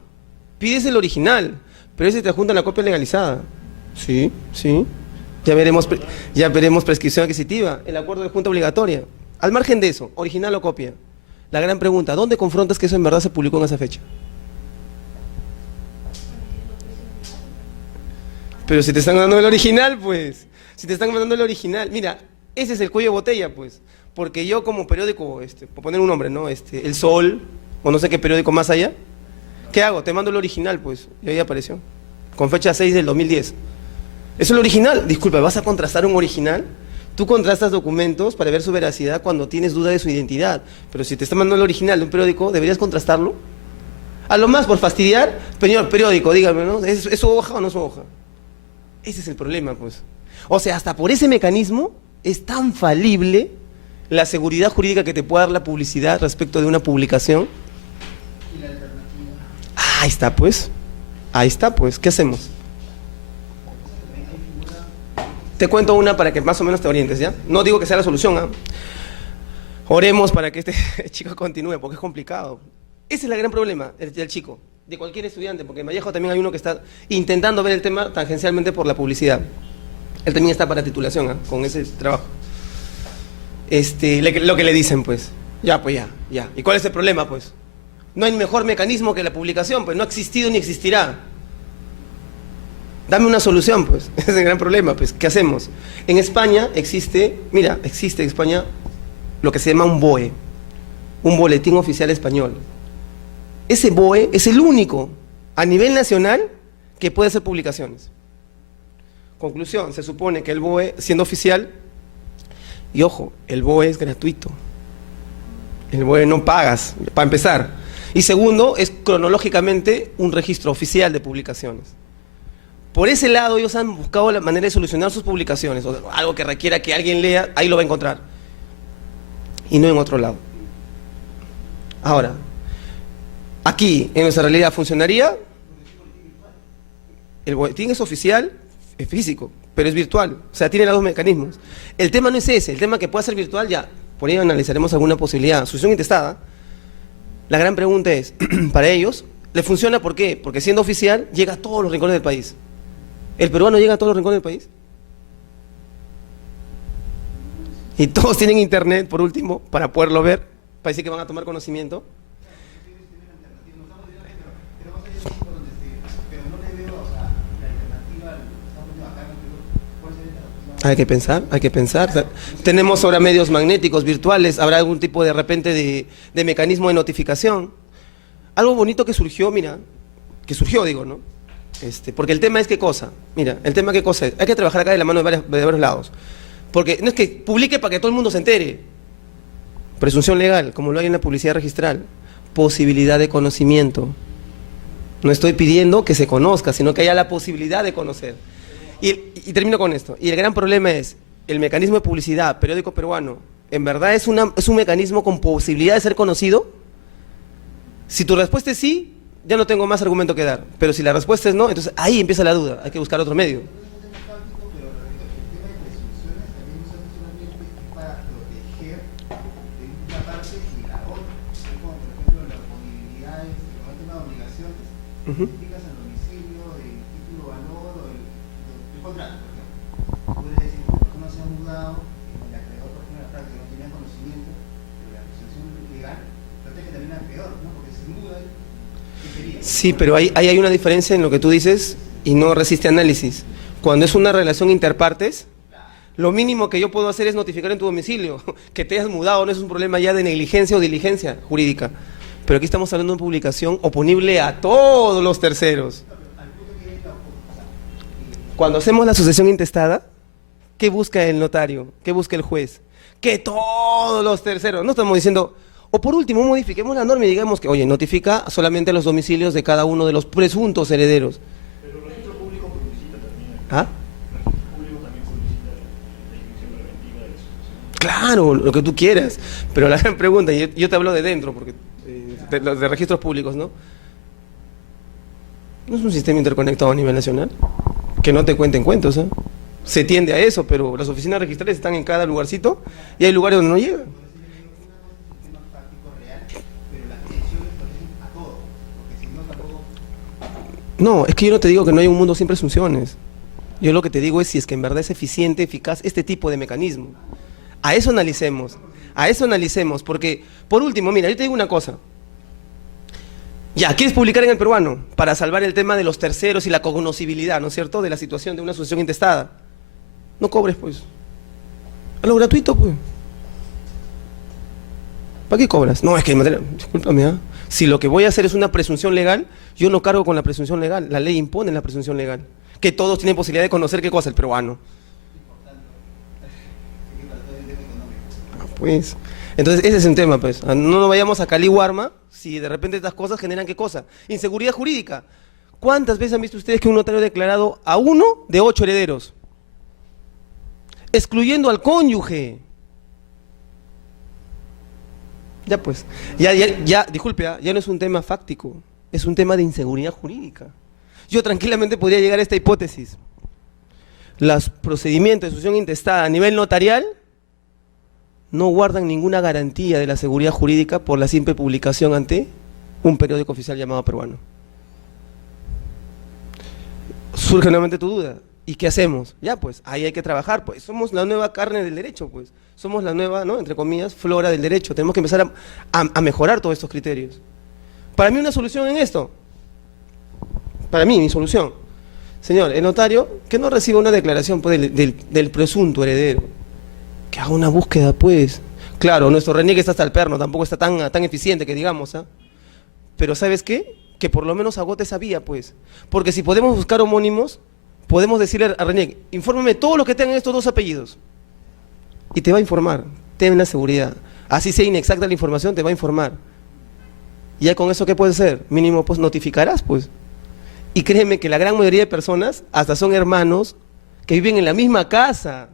Pides el original, pero ese te adjunta la copia legalizada. Sí. Ya veremos prescripción adquisitiva, el acuerdo de junta obligatoria. Al margen de eso, original o copia. La gran pregunta, ¿dónde confrontas que eso en verdad se publicó en esa fecha? Pero si te están mandando el original, pues. Si te están mandando el original, mira, ese es el cuello de botella, pues. Porque yo como periódico, por poner un nombre, ¿no? El Sol, o no sé qué periódico más allá, ¿qué hago? Te mando el original, pues. Y ahí apareció. Con fecha 6 del 2010. Eso es el original. Disculpa, ¿vas a contrastar un original? Tú contrastas documentos para ver su veracidad cuando tienes duda de su identidad. Pero si te está mandando el original de un periódico, ¿deberías contrastarlo? A lo más, por fastidiar, señor, periódico, dígame, ¿no? ¿Es su hoja o no es su hoja? Ese es el problema, pues. O sea, hasta por ese mecanismo es tan falible la seguridad jurídica que te puede dar la publicidad respecto de una publicación. ¿Y la alternativa? Ahí está, pues. ¿Qué hacemos? Te cuento una para que más o menos te orientes, ¿ya? No digo que sea la solución, Oremos para que este chico continúe, porque es complicado. Ese es el gran problema del chico, de cualquier estudiante, porque en Vallejo también hay uno que está intentando ver el tema tangencialmente por la publicidad. Él también está para titulación, con ese trabajo. Lo que le dicen, pues. Ya. ¿Y cuál es el problema, pues? No hay mejor mecanismo que la publicación, pues no ha existido ni existirá. Dame una solución, pues. Ese es el gran problema, pues. ¿Qué hacemos? En España existe en España lo que se llama un BOE, un Boletín Oficial Español. Ese BOE es el único a nivel nacional que puede hacer publicaciones. Conclusión, se supone que el BOE, siendo oficial, y ojo, el BOE es gratuito. El BOE no pagas, para empezar. Y segundo, es cronológicamente un registro oficial de publicaciones. Por ese lado, ellos han buscado la manera de solucionar sus publicaciones, o algo que requiera que alguien lea, ahí lo va a encontrar. Y no en otro lado. Ahora, aquí, en nuestra realidad, ¿funcionaría? El boletín es oficial, es físico, pero es virtual. O sea, tiene los dos mecanismos. El tema no es ese, el tema que pueda ser virtual, ya, por ello analizaremos alguna posibilidad. Sucesión intestada, la gran pregunta es, para ellos, ¿le funciona por qué? Porque siendo oficial, llega a todos los rincones del país. ¿El peruano llega a todos los rincones del país? Y todos tienen internet, por último, para poderlo ver, para decir que van a tomar conocimiento. Hay que pensar. O sea, tenemos ahora medios magnéticos, virtuales, habrá algún tipo de repente de mecanismo de notificación. Algo bonito que surgió, digo, ¿no? Porque el tema es qué cosa. Mira, el tema qué cosa es. Hay que trabajar acá de la mano de varios lados. Porque no es que publique para que todo el mundo se entere. Presunción legal, como lo hay en la publicidad registral. Posibilidad de conocimiento. No estoy pidiendo que se conozca, sino que haya la posibilidad de conocer. Y termino con esto. Y el gran problema es, el mecanismo de publicidad, periódico peruano, ¿en verdad es un mecanismo con posibilidad de ser conocido? Si tu respuesta es sí, ya no tengo más argumento que dar. Pero si la respuesta es no, entonces ahí empieza la duda. Hay que buscar otro medio. Uh-huh. Sí, pero hay una diferencia en lo que tú dices y no resiste análisis. Cuando es una relación interpartes, lo mínimo que yo puedo hacer es notificar en tu domicilio. Que te hayas mudado no es un problema ya de negligencia o diligencia jurídica. Pero aquí estamos hablando de una publicación oponible a todos los terceros. Cuando hacemos la sucesión intestada, ¿qué busca el notario? ¿Qué busca el juez? Que todos los terceros, no estamos diciendo, o por último modifiquemos la norma y digamos que, oye, notifica solamente los domicilios de cada uno de los presuntos herederos. Pero el registro público publicita también. ¿Ah? El registro público también publicita la ejecución preventiva de sucesión. Claro, lo que tú quieras. Pero la gran pregunta, y yo te hablo de dentro, porque de registros públicos, ¿no? ¿No es un sistema interconectado a nivel nacional? Que no te cuenten cuentos, ¿eh? Se tiende a eso, pero las oficinas registrales están en cada lugarcito y hay lugares donde no llegan. No, es que yo no te digo que no hay un mundo sin presunciones. Yo lo que te digo es si es que en verdad es eficiente, eficaz este tipo de mecanismo. A eso analicemos, porque, por último, mira, yo te digo una cosa. Ya, ¿quieres publicar en el peruano? Para salvar el tema de los terceros y la cognoscibilidad, ¿no es cierto?, de la situación de una sucesión intestada. No cobres, pues. A lo gratuito, pues. ¿Para qué cobras? No, es que, discúlpame, ¿eh? Si lo que voy a hacer es una presunción legal, yo no cargo con la presunción legal. La ley impone la presunción legal. Que todos tienen posibilidad de conocer qué cosa, el peruano. Pues, entonces ese es un tema, pues. No nos vayamos a Caliwarma si de repente estas cosas generan qué cosa. Inseguridad jurídica. ¿Cuántas veces han visto ustedes que un notario ha declarado a 1 de 8 herederos? Excluyendo al cónyuge. Ya pues, disculpe, ya no es un tema fáctico, es un tema de inseguridad jurídica. Yo tranquilamente podría llegar a esta hipótesis. Los procedimientos de sucesión intestada a nivel notarial no guardan ninguna garantía de la seguridad jurídica por la simple publicación ante un periódico oficial llamado Peruano. Surge nuevamente tu duda. ¿Y qué hacemos? Ya, pues, ahí hay que trabajar, pues. Somos la nueva carne del derecho, pues. Somos la nueva, ¿no?, entre comillas, flora del derecho. Tenemos que empezar a mejorar todos estos criterios. Para mí una solución en esto. Para mí, mi solución. Señor, el notario, que no reciba una declaración, pues, del presunto heredero. Que haga una búsqueda, pues. Claro, nuestro reniegue está hasta el perno, tampoco está tan eficiente que digamos, ¿ah? Pero ¿sabes qué? Que por lo menos agote esa vía, pues. Porque si podemos buscar homónimos, podemos decirle a René, infórmame todo lo que tengan estos dos apellidos. Y te va a informar, ten la seguridad. Así sea inexacta la información, te va a informar. Y ya con eso, ¿qué puede ser? Mínimo, pues, notificarás, pues. Y créeme que la gran mayoría de personas hasta son hermanos que viven en la misma casa.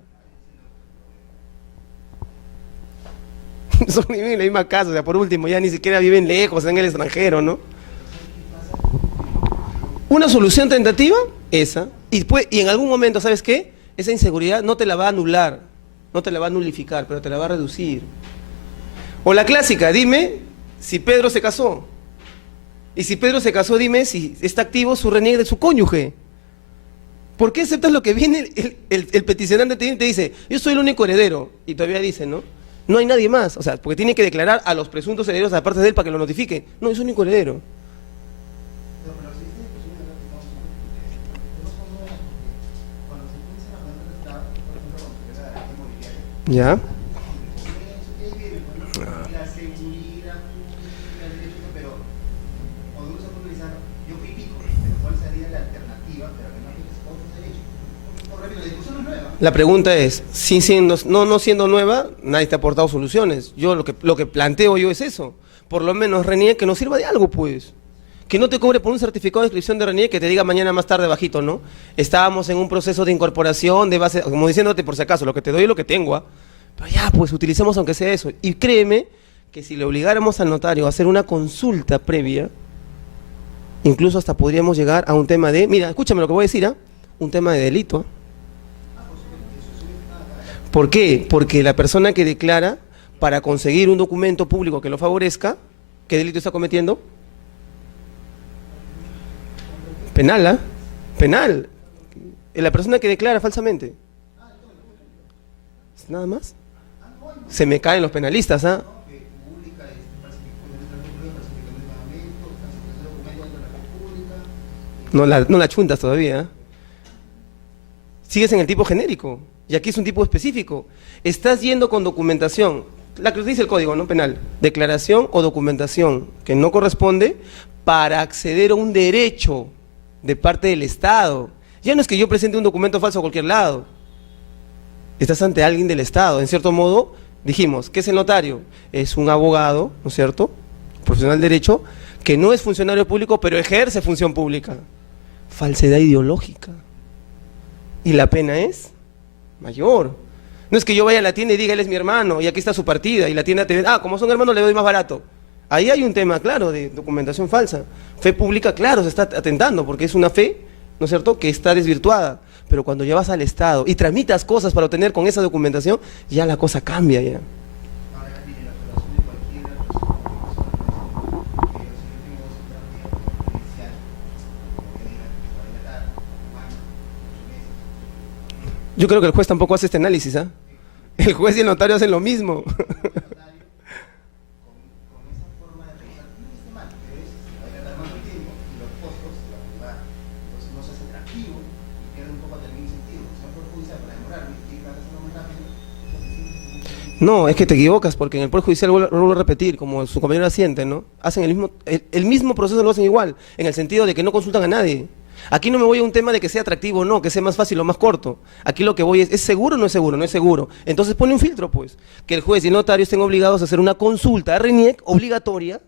Viven en la misma casa, o sea, por último, ya ni siquiera viven lejos, en el extranjero, ¿no? Una solución tentativa, esa, y en algún momento, ¿sabes qué? Esa inseguridad no te la va a anular, no te la va a nulificar, pero te la va a reducir. O la clásica, dime si Pedro se casó. Y si Pedro se casó, dime si está activo su reniegue de su cónyuge. ¿Por qué aceptas lo que viene el peticionante te dice, yo soy el único heredero? Y todavía dice, ¿no? No hay nadie más, o sea, porque tiene que declarar a los presuntos herederos aparte de él para que lo notifique. No, es el único heredero. ¿Ya? La pregunta es, no siendo nueva, nadie te ha aportado soluciones. Yo lo que planteo yo es eso. Por lo menos reniegue que nos sirva de algo, pues. Que no te cobre por un certificado de inscripción de reniegue que te diga mañana más tarde bajito, ¿no? Estábamos en un proceso de incorporación de base, como diciéndote por si acaso, lo que te doy es lo que tengo, ¿ah? Pero ya, pues utilicemos aunque sea eso. Y créeme que si le obligáramos al notario a hacer una consulta previa, incluso hasta podríamos llegar a un tema de, mira, escúchame lo que voy a decir, ¿ah? Un tema de delito. ¿Por qué? Porque la persona que declara para conseguir un documento público que lo favorezca, ¿qué delito está cometiendo? Penal, ¿ah? Penal. La persona que declara falsamente. ¿Nada más? Se me caen los penalistas, ¿ah? No la chuntas todavía, ¿eh? Sigues en el tipo genérico, y aquí es un tipo específico. Estás yendo con documentación, la que dice el código, ¿no? Penal, declaración o documentación que no corresponde para acceder a un derecho de parte del Estado. Ya no es que yo presente un documento falso a cualquier lado. Estás ante alguien del Estado. En cierto modo, dijimos, ¿qué es el notario? Es un abogado, ¿no es cierto?, profesional de derecho, que no es funcionario público, pero ejerce función pública. Falsedad ideológica. Y la pena es mayor. No es que yo vaya a la tienda y diga, él es mi hermano, y aquí está su partida, y la tienda te ve, como son hermanos le doy más barato. Ahí hay un tema claro de documentación falsa. Fe pública, claro, se está atentando, porque es una fe, ¿no es cierto?, que está desvirtuada. Pero cuando llevas al Estado y tramitas cosas para obtener con esa documentación, ya la cosa cambia ya. Yo creo que el juez tampoco hace este análisis, ¿ah? El juez y el notario hacen lo mismo. No, es que te equivocas, porque en el Poder Judicial, vuelvo a repetir, como su compañero asiente, ¿no? Hacen el mismo proceso, lo hacen igual, en el sentido de que no consultan a nadie. Aquí no me voy a un tema de que sea atractivo o no, que sea más fácil o más corto. Aquí lo que voy ¿es seguro o no es seguro? No es seguro. Entonces pone un filtro, pues. Que el juez y el notario estén obligados a hacer una consulta a RENIEC obligatoria.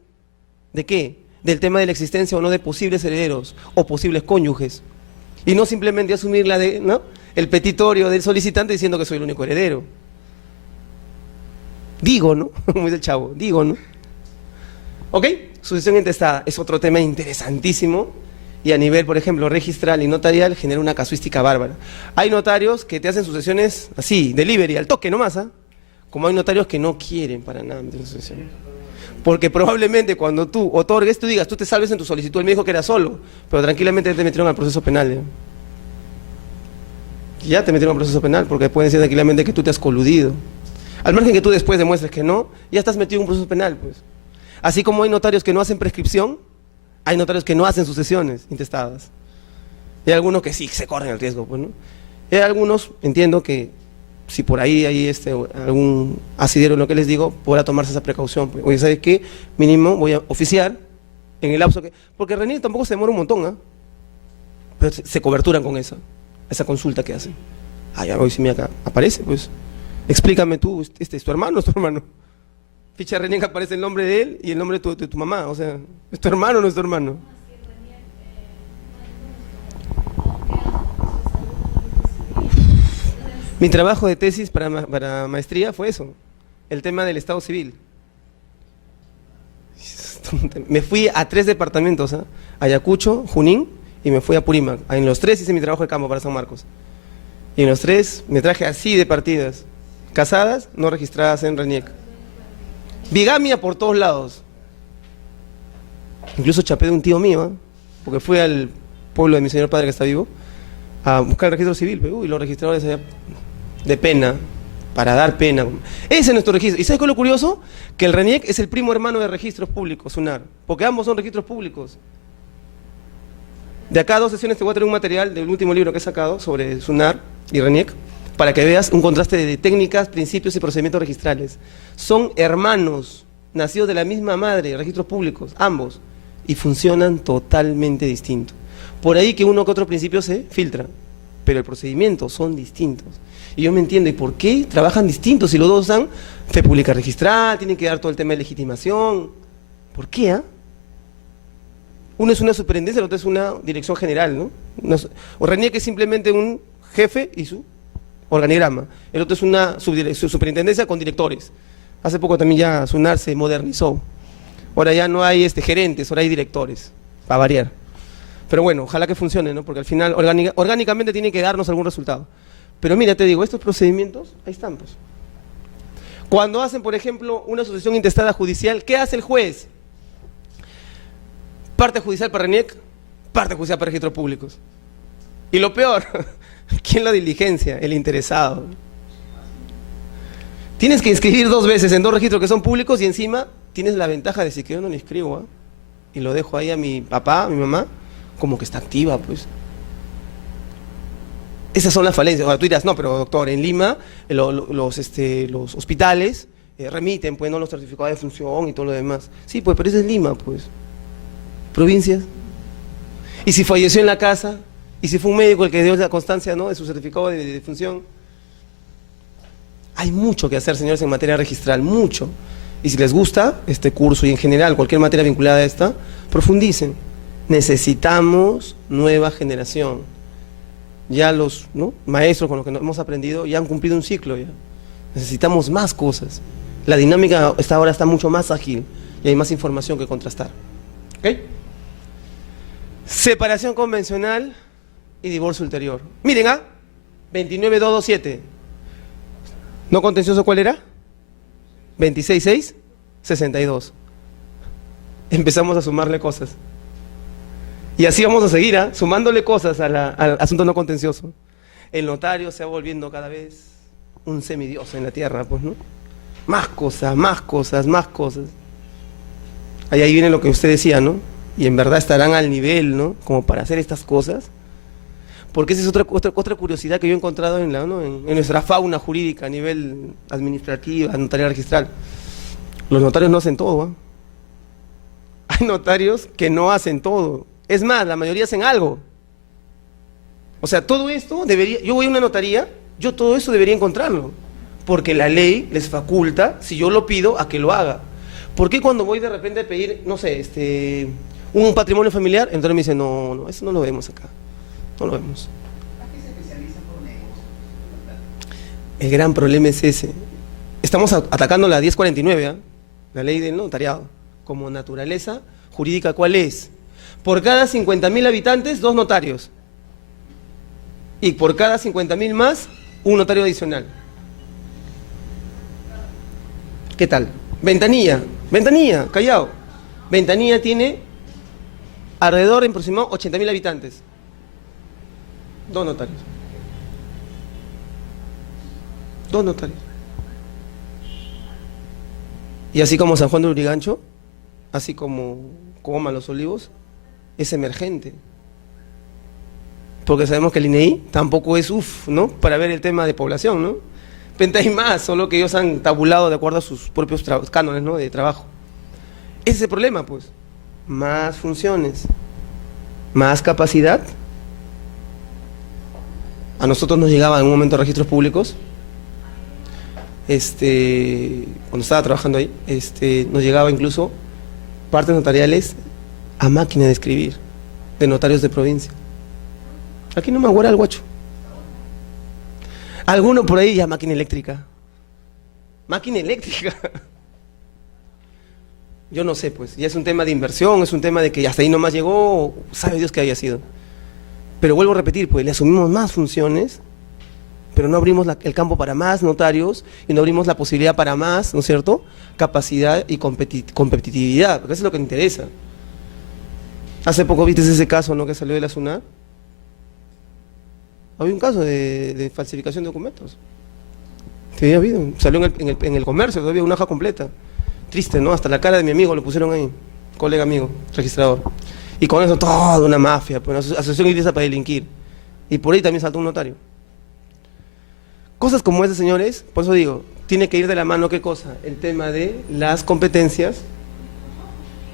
¿De qué? Del tema de la existencia o no de posibles herederos o posibles cónyuges. Y no simplemente asumir ¿no?, el petitorio del solicitante diciendo que soy el único heredero. Digo, ¿no? Como dice el chavo, digo, ¿no? ¿Ok? Sucesión intestada es otro tema interesantísimo. Y a nivel, por ejemplo, registral y notarial, genera una casuística bárbara. Hay notarios que te hacen sucesiones así, delivery, al toque nomás, ¿ah? Como hay notarios que no quieren para nada meter sucesión. Porque probablemente cuando tú otorgues, tú digas, tú te salves en tu solicitud. Él me dijo que era solo, pero tranquilamente te metieron al proceso penal. ¿Eh? Ya te metieron al proceso penal, porque pueden decir tranquilamente que tú te has coludido. Al margen que tú después demuestres que no, ya estás metido en un proceso penal, pues. Así como hay notarios que no hacen prescripción, hay notarios que no hacen sucesiones intestadas. Y hay algunos que sí se corren el riesgo, pues, ¿no? Y hay algunos, entiendo que si por ahí hay algún asidero en lo que les digo, podrá tomarse esa precaución. Pues. Oye, ¿sabes qué? Mínimo voy a oficiar en el lapso que... Porque René tampoco se demora un montón, ¿ah? Pero se coberturan con esa consulta que hacen. Ah, ya, hoy sí, mira acá, aparece, pues. Explícame tú, ¿es tu hermano o es tu hermano? Ficha René, aparece el nombre de él y el nombre de tu mamá, o sea, ¿es tu hermano o no es tu hermano? Mi trabajo de tesis para maestría fue eso, el tema del Estado Civil. Me fui a 3 departamentos, ¿eh? Ayacucho, Junín y me fui a Purímac. En los 3 hice mi trabajo de campo para San Marcos. Y en los 3 me traje así de partidas, casadas, no registradas en RENIEC. Bigamia por todos lados. Incluso chapé de un tío mío, ¿eh? Porque fui al pueblo de mi señor padre que está vivo a buscar el registro civil, y los registradores allá de pena, para dar pena. Ese es nuestro registro. ¿Y sabes qué es lo curioso? Que el RENIEC es el primo hermano de registros públicos, SUNAR, porque ambos son registros públicos. De acá a 2 sesiones te voy a traer un material del último libro que he sacado sobre SUNAR y RENIEC, para que veas un contraste de técnicas, principios y procedimientos registrales. Son hermanos, nacidos de la misma madre, registros públicos, ambos, y funcionan totalmente distintos. Por ahí que uno que otro principio se filtra, pero el procedimiento son distintos. Y yo me entiendo, ¿y por qué trabajan distintos si los dos dan fe pública registral, tienen que dar todo el tema de legitimación? ¿Por qué? Ah? Uno es una superintendencia, el otro es una dirección general, ¿no? O RENIEC es simplemente un jefe y su organigrama. El otro es una superintendencia con directores. Hace poco también ya SUNAR se modernizó. Ahora ya no hay gerentes, ahora hay directores, para variar. Pero bueno, ojalá que funcione, ¿no? Porque al final orgánicamente tiene que darnos algún resultado. Pero mira, te digo, estos procedimientos, ahí están, pues. Cuando hacen, por ejemplo, una sucesión intestada judicial, ¿qué hace el juez? Parte judicial para RENIEC, parte judicial para registros públicos. Y lo peor, ¿quién la diligencia? El interesado. Tienes que inscribir 2 veces en 2 registros que son públicos y encima tienes la ventaja de si que yo no le inscribo, ¿eh? Y lo dejo ahí a mi papá, a mi mamá, como que está activa, pues. Esas son las falencias. Ahora tú dirás, no, pero doctor, en Lima los hospitales remiten, pues, no los certificados de función y todo lo demás. Sí, pues, pero eso es Lima, pues. Provincias. Y si falleció en la casa, y si fue un médico el que dio la constancia, ¿no?, de su certificado de función. Hay mucho que hacer, señores, en materia registral, mucho. Y si les gusta este curso y en general cualquier materia vinculada a esta, profundicen. Necesitamos nueva generación. Ya los maestros con los que hemos aprendido ya han cumplido un ciclo. Ya. Necesitamos más cosas. La dinámica ahora está mucho más ágil y hay más información que contrastar. ¿Ok? Separación convencional y divorcio ulterior. Miren, 29227. ¿No contencioso cuál era? 26662. Empezamos a sumarle cosas. Y así vamos a seguir, sumándole cosas al asunto no contencioso. El notario se va volviendo cada vez un semidios en la tierra, pues, ¿no? Más cosas, más cosas, más cosas. Ahí viene lo que usted decía, ¿no? Y en verdad estarán al nivel, ¿no?, como para hacer estas cosas. Porque esa es otra curiosidad que yo he encontrado en nuestra fauna jurídica a nivel administrativa, notarial registral. Los notarios no hacen todo, ¿eh? Hay notarios que no hacen todo. Es más, la mayoría hacen algo. O sea, todo esto debería... Yo voy a una notaría, yo todo eso debería encontrarlo. Porque la ley les faculta, si yo lo pido, a que lo haga. ¿Por qué cuando voy de repente a pedir, no sé, un patrimonio familiar, el notario me dice, no, eso no lo vemos acá. No lo vemos. ¿A qué se especializa por negocio? El gran problema es ese. Estamos atacando la 1049, ¿eh? La ley del notariado. Como naturaleza jurídica, ¿cuál es? Por cada 50.000 habitantes, 2 notarios. Y por cada 50.000 más, un notario adicional. ¿Qué tal? Ventanilla. Ventanilla, Callao. Ventanilla tiene alrededor de aproximadamente 80.000 habitantes. 2 notarios. 2 notarios. Y así como San Juan de Lurigancho, así como Coma, Los Olivos, es emergente. Porque sabemos que el INEI tampoco es ¿no? Para ver el tema de población, ¿no? Pero hay más, solo que ellos han tabulado de acuerdo a sus propios cánones, ¿no? De trabajo. Ese es el problema, pues. Más funciones, más capacidad. A nosotros nos llegaban en un momento registros públicos. Cuando estaba trabajando ahí, nos llegaba incluso partes notariales a máquina de escribir, de notarios de provincia. Aquí no me aguara el guacho. Alguno por ahí ya máquina eléctrica. Máquina eléctrica. Yo no sé, pues, ya es un tema de inversión, es un tema de que hasta ahí nomás llegó, sabe Dios que haya sido. Pero vuelvo a repetir, pues, le asumimos más funciones, pero no abrimos el campo para más notarios y no abrimos la posibilidad para más, ¿no es cierto?, capacidad y competitividad, porque eso es lo que interesa. Hace poco viste ese caso, ¿no?, que salió de la SUNAT. Había un caso de falsificación de documentos. Sí, había habido. Salió en el comercio, todavía una hoja completa. Triste, ¿no? Hasta la cara de mi amigo lo pusieron ahí, colega amigo, registrador. Y con eso toda una mafia, pues, una asociación inglesa para delinquir. Y por ahí también saltó un notario. Cosas como esas, señores, por eso digo, tiene que ir de la mano, ¿qué cosa? El tema de las competencias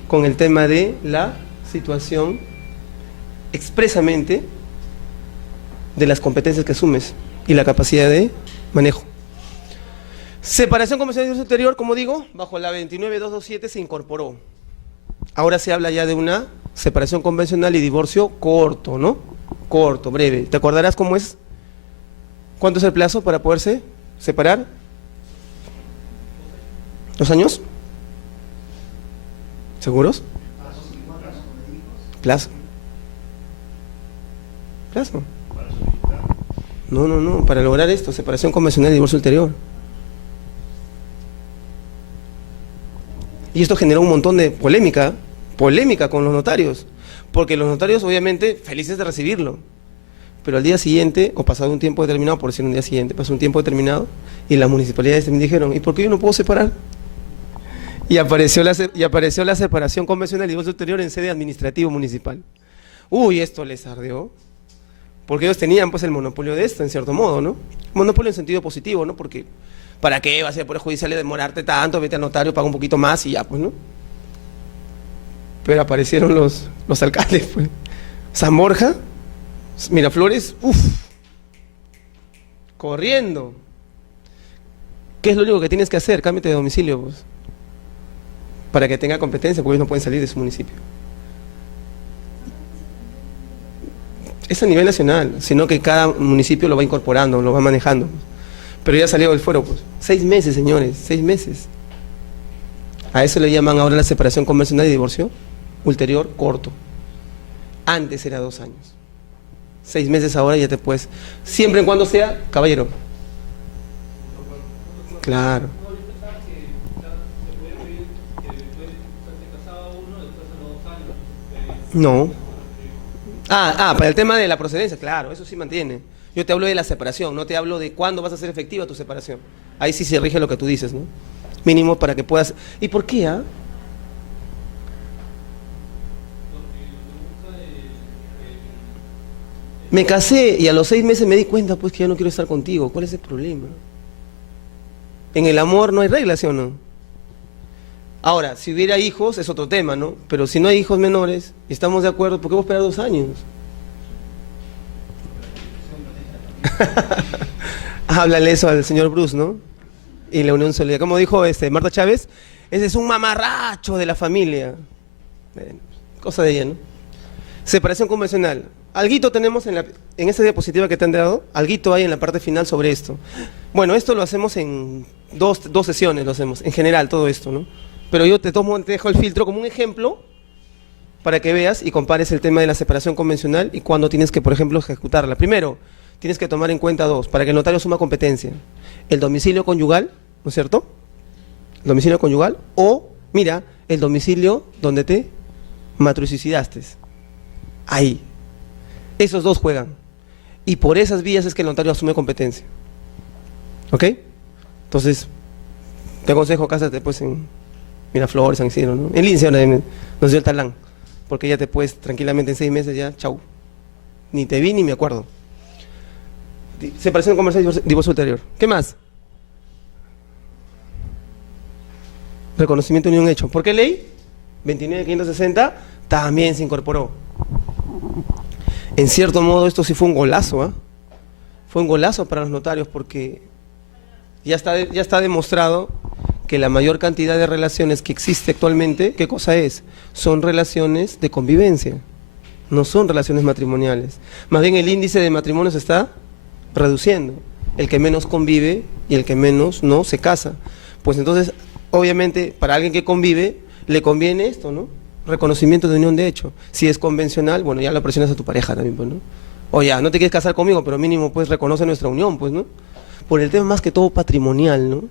con el tema de la situación expresamente de las competencias que asumes y la capacidad de manejo. Separación convencional y divorcio ulterior, como digo, bajo la 29227 se incorporó. Ahora se habla ya de una separación convencional y divorcio corto, ¿no? Corto, breve. ¿Te acordarás cómo es? ¿Cuánto es el plazo para poderse separar? ¿2 años? ¿Seguros? Plazo. Plazo. No, para lograr esto, separación convencional y divorcio ulterior. Y esto generó un montón de polémica con los notarios, porque los notarios obviamente felices de recibirlo, pero al día siguiente, o pasado un tiempo determinado, por decir un día siguiente, pasó un tiempo determinado, y las municipalidades también dijeron, ¿y por qué yo no puedo separar? Y apareció la separación convencional y divorcio ulterior en sede administrativo municipal. Uy, esto les ardeó, porque ellos tenían pues el monopolio de esto, en cierto modo, ¿no? Monopolio en sentido positivo, ¿no? Porque ¿para qué vas a ir por el judicial y demorarte tanto? Vete al notario, paga un poquito más y ya, pues, ¿no? Pero aparecieron los alcaldes, pues. San Borja, Miraflores, corriendo. ¿Qué es lo único que tienes que hacer? Cámbiate de domicilio, pues, para que tenga competencia, porque ellos no pueden salir de su municipio. Es a nivel nacional, sino que cada municipio lo va incorporando, lo va manejando. Pero ya salió del fuero, pues. 6 meses, señores, 6 meses. A eso le llaman ahora la separación convencional y divorcio ulterior corto. Antes era 2 años. 6 meses ahora ya te puedes, siempre y cuando sea caballero. Claro. No. Para el tema de la procedencia, claro, eso sí mantiene. Yo te hablo de la separación, no te hablo de cuándo vas a hacer efectiva tu separación. Ahí sí se rige lo que tú dices, ¿no? Mínimo para que puedas... ¿Y por qué, Me casé y a los 6 meses me di cuenta, pues, que ya no quiero estar contigo. ¿Cuál es el problema? En el amor no hay reglas, ¿sí o no? Ahora, si hubiera hijos es otro tema, ¿no? Pero si no hay hijos menores, y estamos de acuerdo, ¿por qué vos esperar 2 años? Háblale eso al señor Bruce, ¿no? Y la Unión Solidaria. Como dijo Marta Chávez, ese es un mamarracho de la familia. Cosa de ella, ¿no? Separación convencional. Alguito tenemos en esa diapositiva que te han dado, alguito hay en la parte final sobre esto. Bueno, esto lo hacemos en dos sesiones, lo hacemos, en general, todo esto, ¿no? Pero yo te dejo el filtro como un ejemplo para que veas y compares el tema de la separación convencional y cuándo tienes que, por ejemplo, ejecutarla. Primero, tienes que tomar en cuenta 2, para que el notario suma competencia. El domicilio conyugal, ¿no es cierto? El domicilio conyugal o Mira, el domicilio donde te matricidaste. Ahí. Esos dos juegan. Y por esas vías es que el notario asume competencia. ¿Ok? Entonces, te aconsejo, cásate pues en Miraflores, San Isidro, ¿no? En Lince, ahora nos dio el talán. Porque ya te puedes tranquilamente en 6 meses ya, chau. Ni te vi ni me acuerdo. Separación comercial y divorcio ulterior. ¿Qué más? Reconocimiento de unión hecho. ¿Por qué ley? 29.560 también se incorporó. En cierto modo esto sí fue un golazo, ¿eh? Fue un golazo para los notarios porque ya está demostrado que la mayor cantidad de relaciones que existe actualmente, ¿qué cosa es? Son relaciones de convivencia, no son relaciones matrimoniales. Más bien el índice de matrimonios se está reduciendo, el que menos convive y el que menos no se casa. Pues entonces, obviamente, para alguien que convive, le conviene esto, ¿no? Reconocimiento de unión de hecho. Si es convencional, bueno, ya lo presionas a tu pareja también, pues, ¿no? O ya, no te quieres casar conmigo, pero mínimo, pues, reconoce nuestra unión, pues, ¿no? Por el tema más que todo patrimonial, ¿no?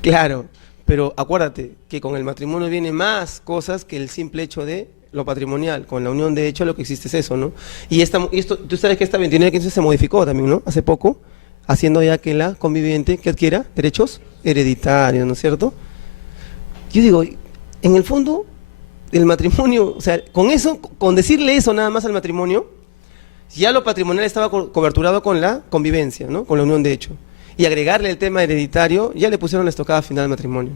Claro, pero acuérdate que con el matrimonio viene más cosas que el simple hecho de lo patrimonial. Con la unión de hecho lo que existe es eso, ¿no? Y esto, tú sabes que esta 29.15 se modificó también, ¿no? Hace poco, haciendo ya que la conviviente que adquiera derechos hereditarios, ¿no es cierto? Yo digo, en el fondo, el matrimonio, o sea, con eso, con decirle eso nada más al matrimonio, ya lo patrimonial estaba coberturado con la convivencia, ¿no? Con la unión de hecho. Y agregarle el tema hereditario, ya le pusieron la estocada final al matrimonio.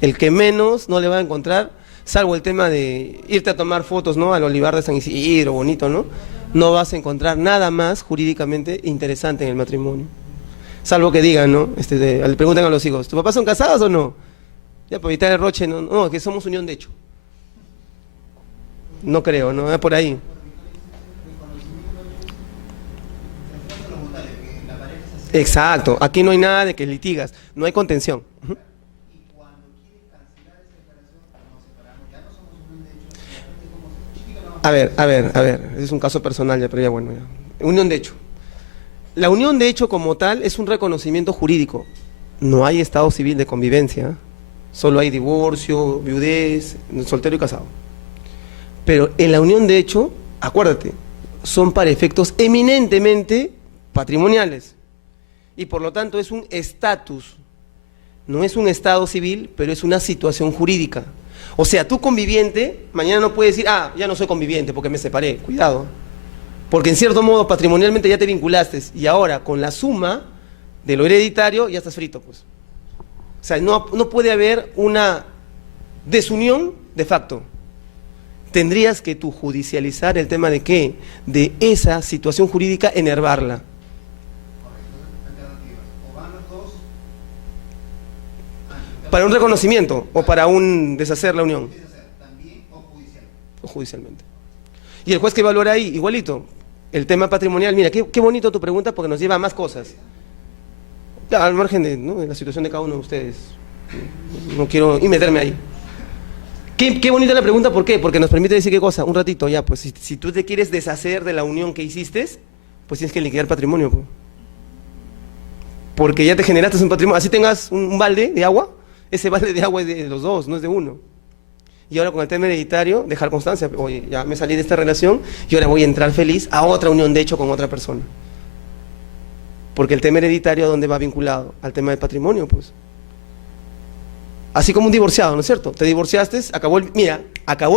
El que menos no le va a encontrar, salvo el tema de irte a tomar fotos, ¿no? Al olivar de San Isidro, bonito, ¿no? No vas a encontrar nada más jurídicamente interesante en el matrimonio. Salvo que digan, ¿no? Le preguntan a los hijos, ¿tus papás son casados o no? Ya, para evitar el roche, no, que somos unión de hecho. No creo, ¿no? Es por ahí. Exacto, aquí no hay nada de que litigas, no hay contención. Uh-huh. Y cuando quieres cancelar esa separación, nos separamos, ya no somos unión de hecho, como chiquito no. A ver, ese es un caso personal ya, pero ya bueno, ya. Unión de hecho. La unión de hecho como tal es un reconocimiento jurídico, no hay estado civil de convivencia, solo hay divorcio, viudez, soltero y casado. Pero en la unión de hecho, acuérdate, son para efectos eminentemente patrimoniales. Y por lo tanto es un estatus, no es un estado civil, pero es una situación jurídica. O sea, tú conviviente, mañana no puedes decir, ya no soy conviviente porque me separé, cuidado. Porque en cierto modo patrimonialmente ya te vinculaste y ahora con la suma de lo hereditario ya estás frito, pues. O sea, no puede haber una desunión de facto. Tendrías que tú judicializar el tema de qué, de esa situación jurídica, enervarla. Para un reconocimiento o para un deshacer la unión. También o judicialmente. O judicialmente. Y el juez que evaluará ahí, igualito, el tema patrimonial, mira, qué bonito tu pregunta porque nos lleva a más cosas. Ya, al margen de la situación de cada uno de ustedes. No quiero meterme ahí. Qué bonita la pregunta, ¿por qué? Porque nos permite decir qué cosa, un ratito ya, pues si tú te quieres deshacer de la unión que hiciste, pues tienes que liquidar patrimonio. Pues. Porque ya te generaste un patrimonio, así tengas un balde de agua, ese balde de agua es de los dos, no es de uno. Y ahora con el tema hereditario, dejar constancia, oye, ya me salí de esta relación y ahora voy a entrar feliz a otra unión de hecho con otra persona. Porque el tema hereditario, ¿a dónde va vinculado? Al tema del patrimonio, pues. Así como un divorciado, ¿no es cierto? Te divorciaste, acabó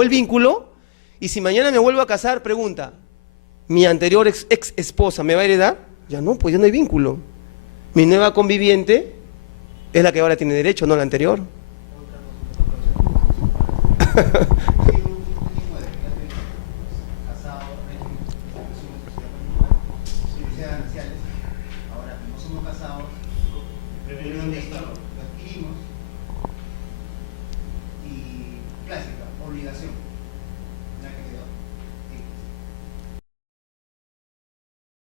el vínculo, y si mañana me vuelvo a casar, pregunta, ¿mi anterior ex esposa me va a heredar? Ya no, pues ya no hay vínculo. Mi nueva conviviente es la que ahora tiene derecho, no la anterior.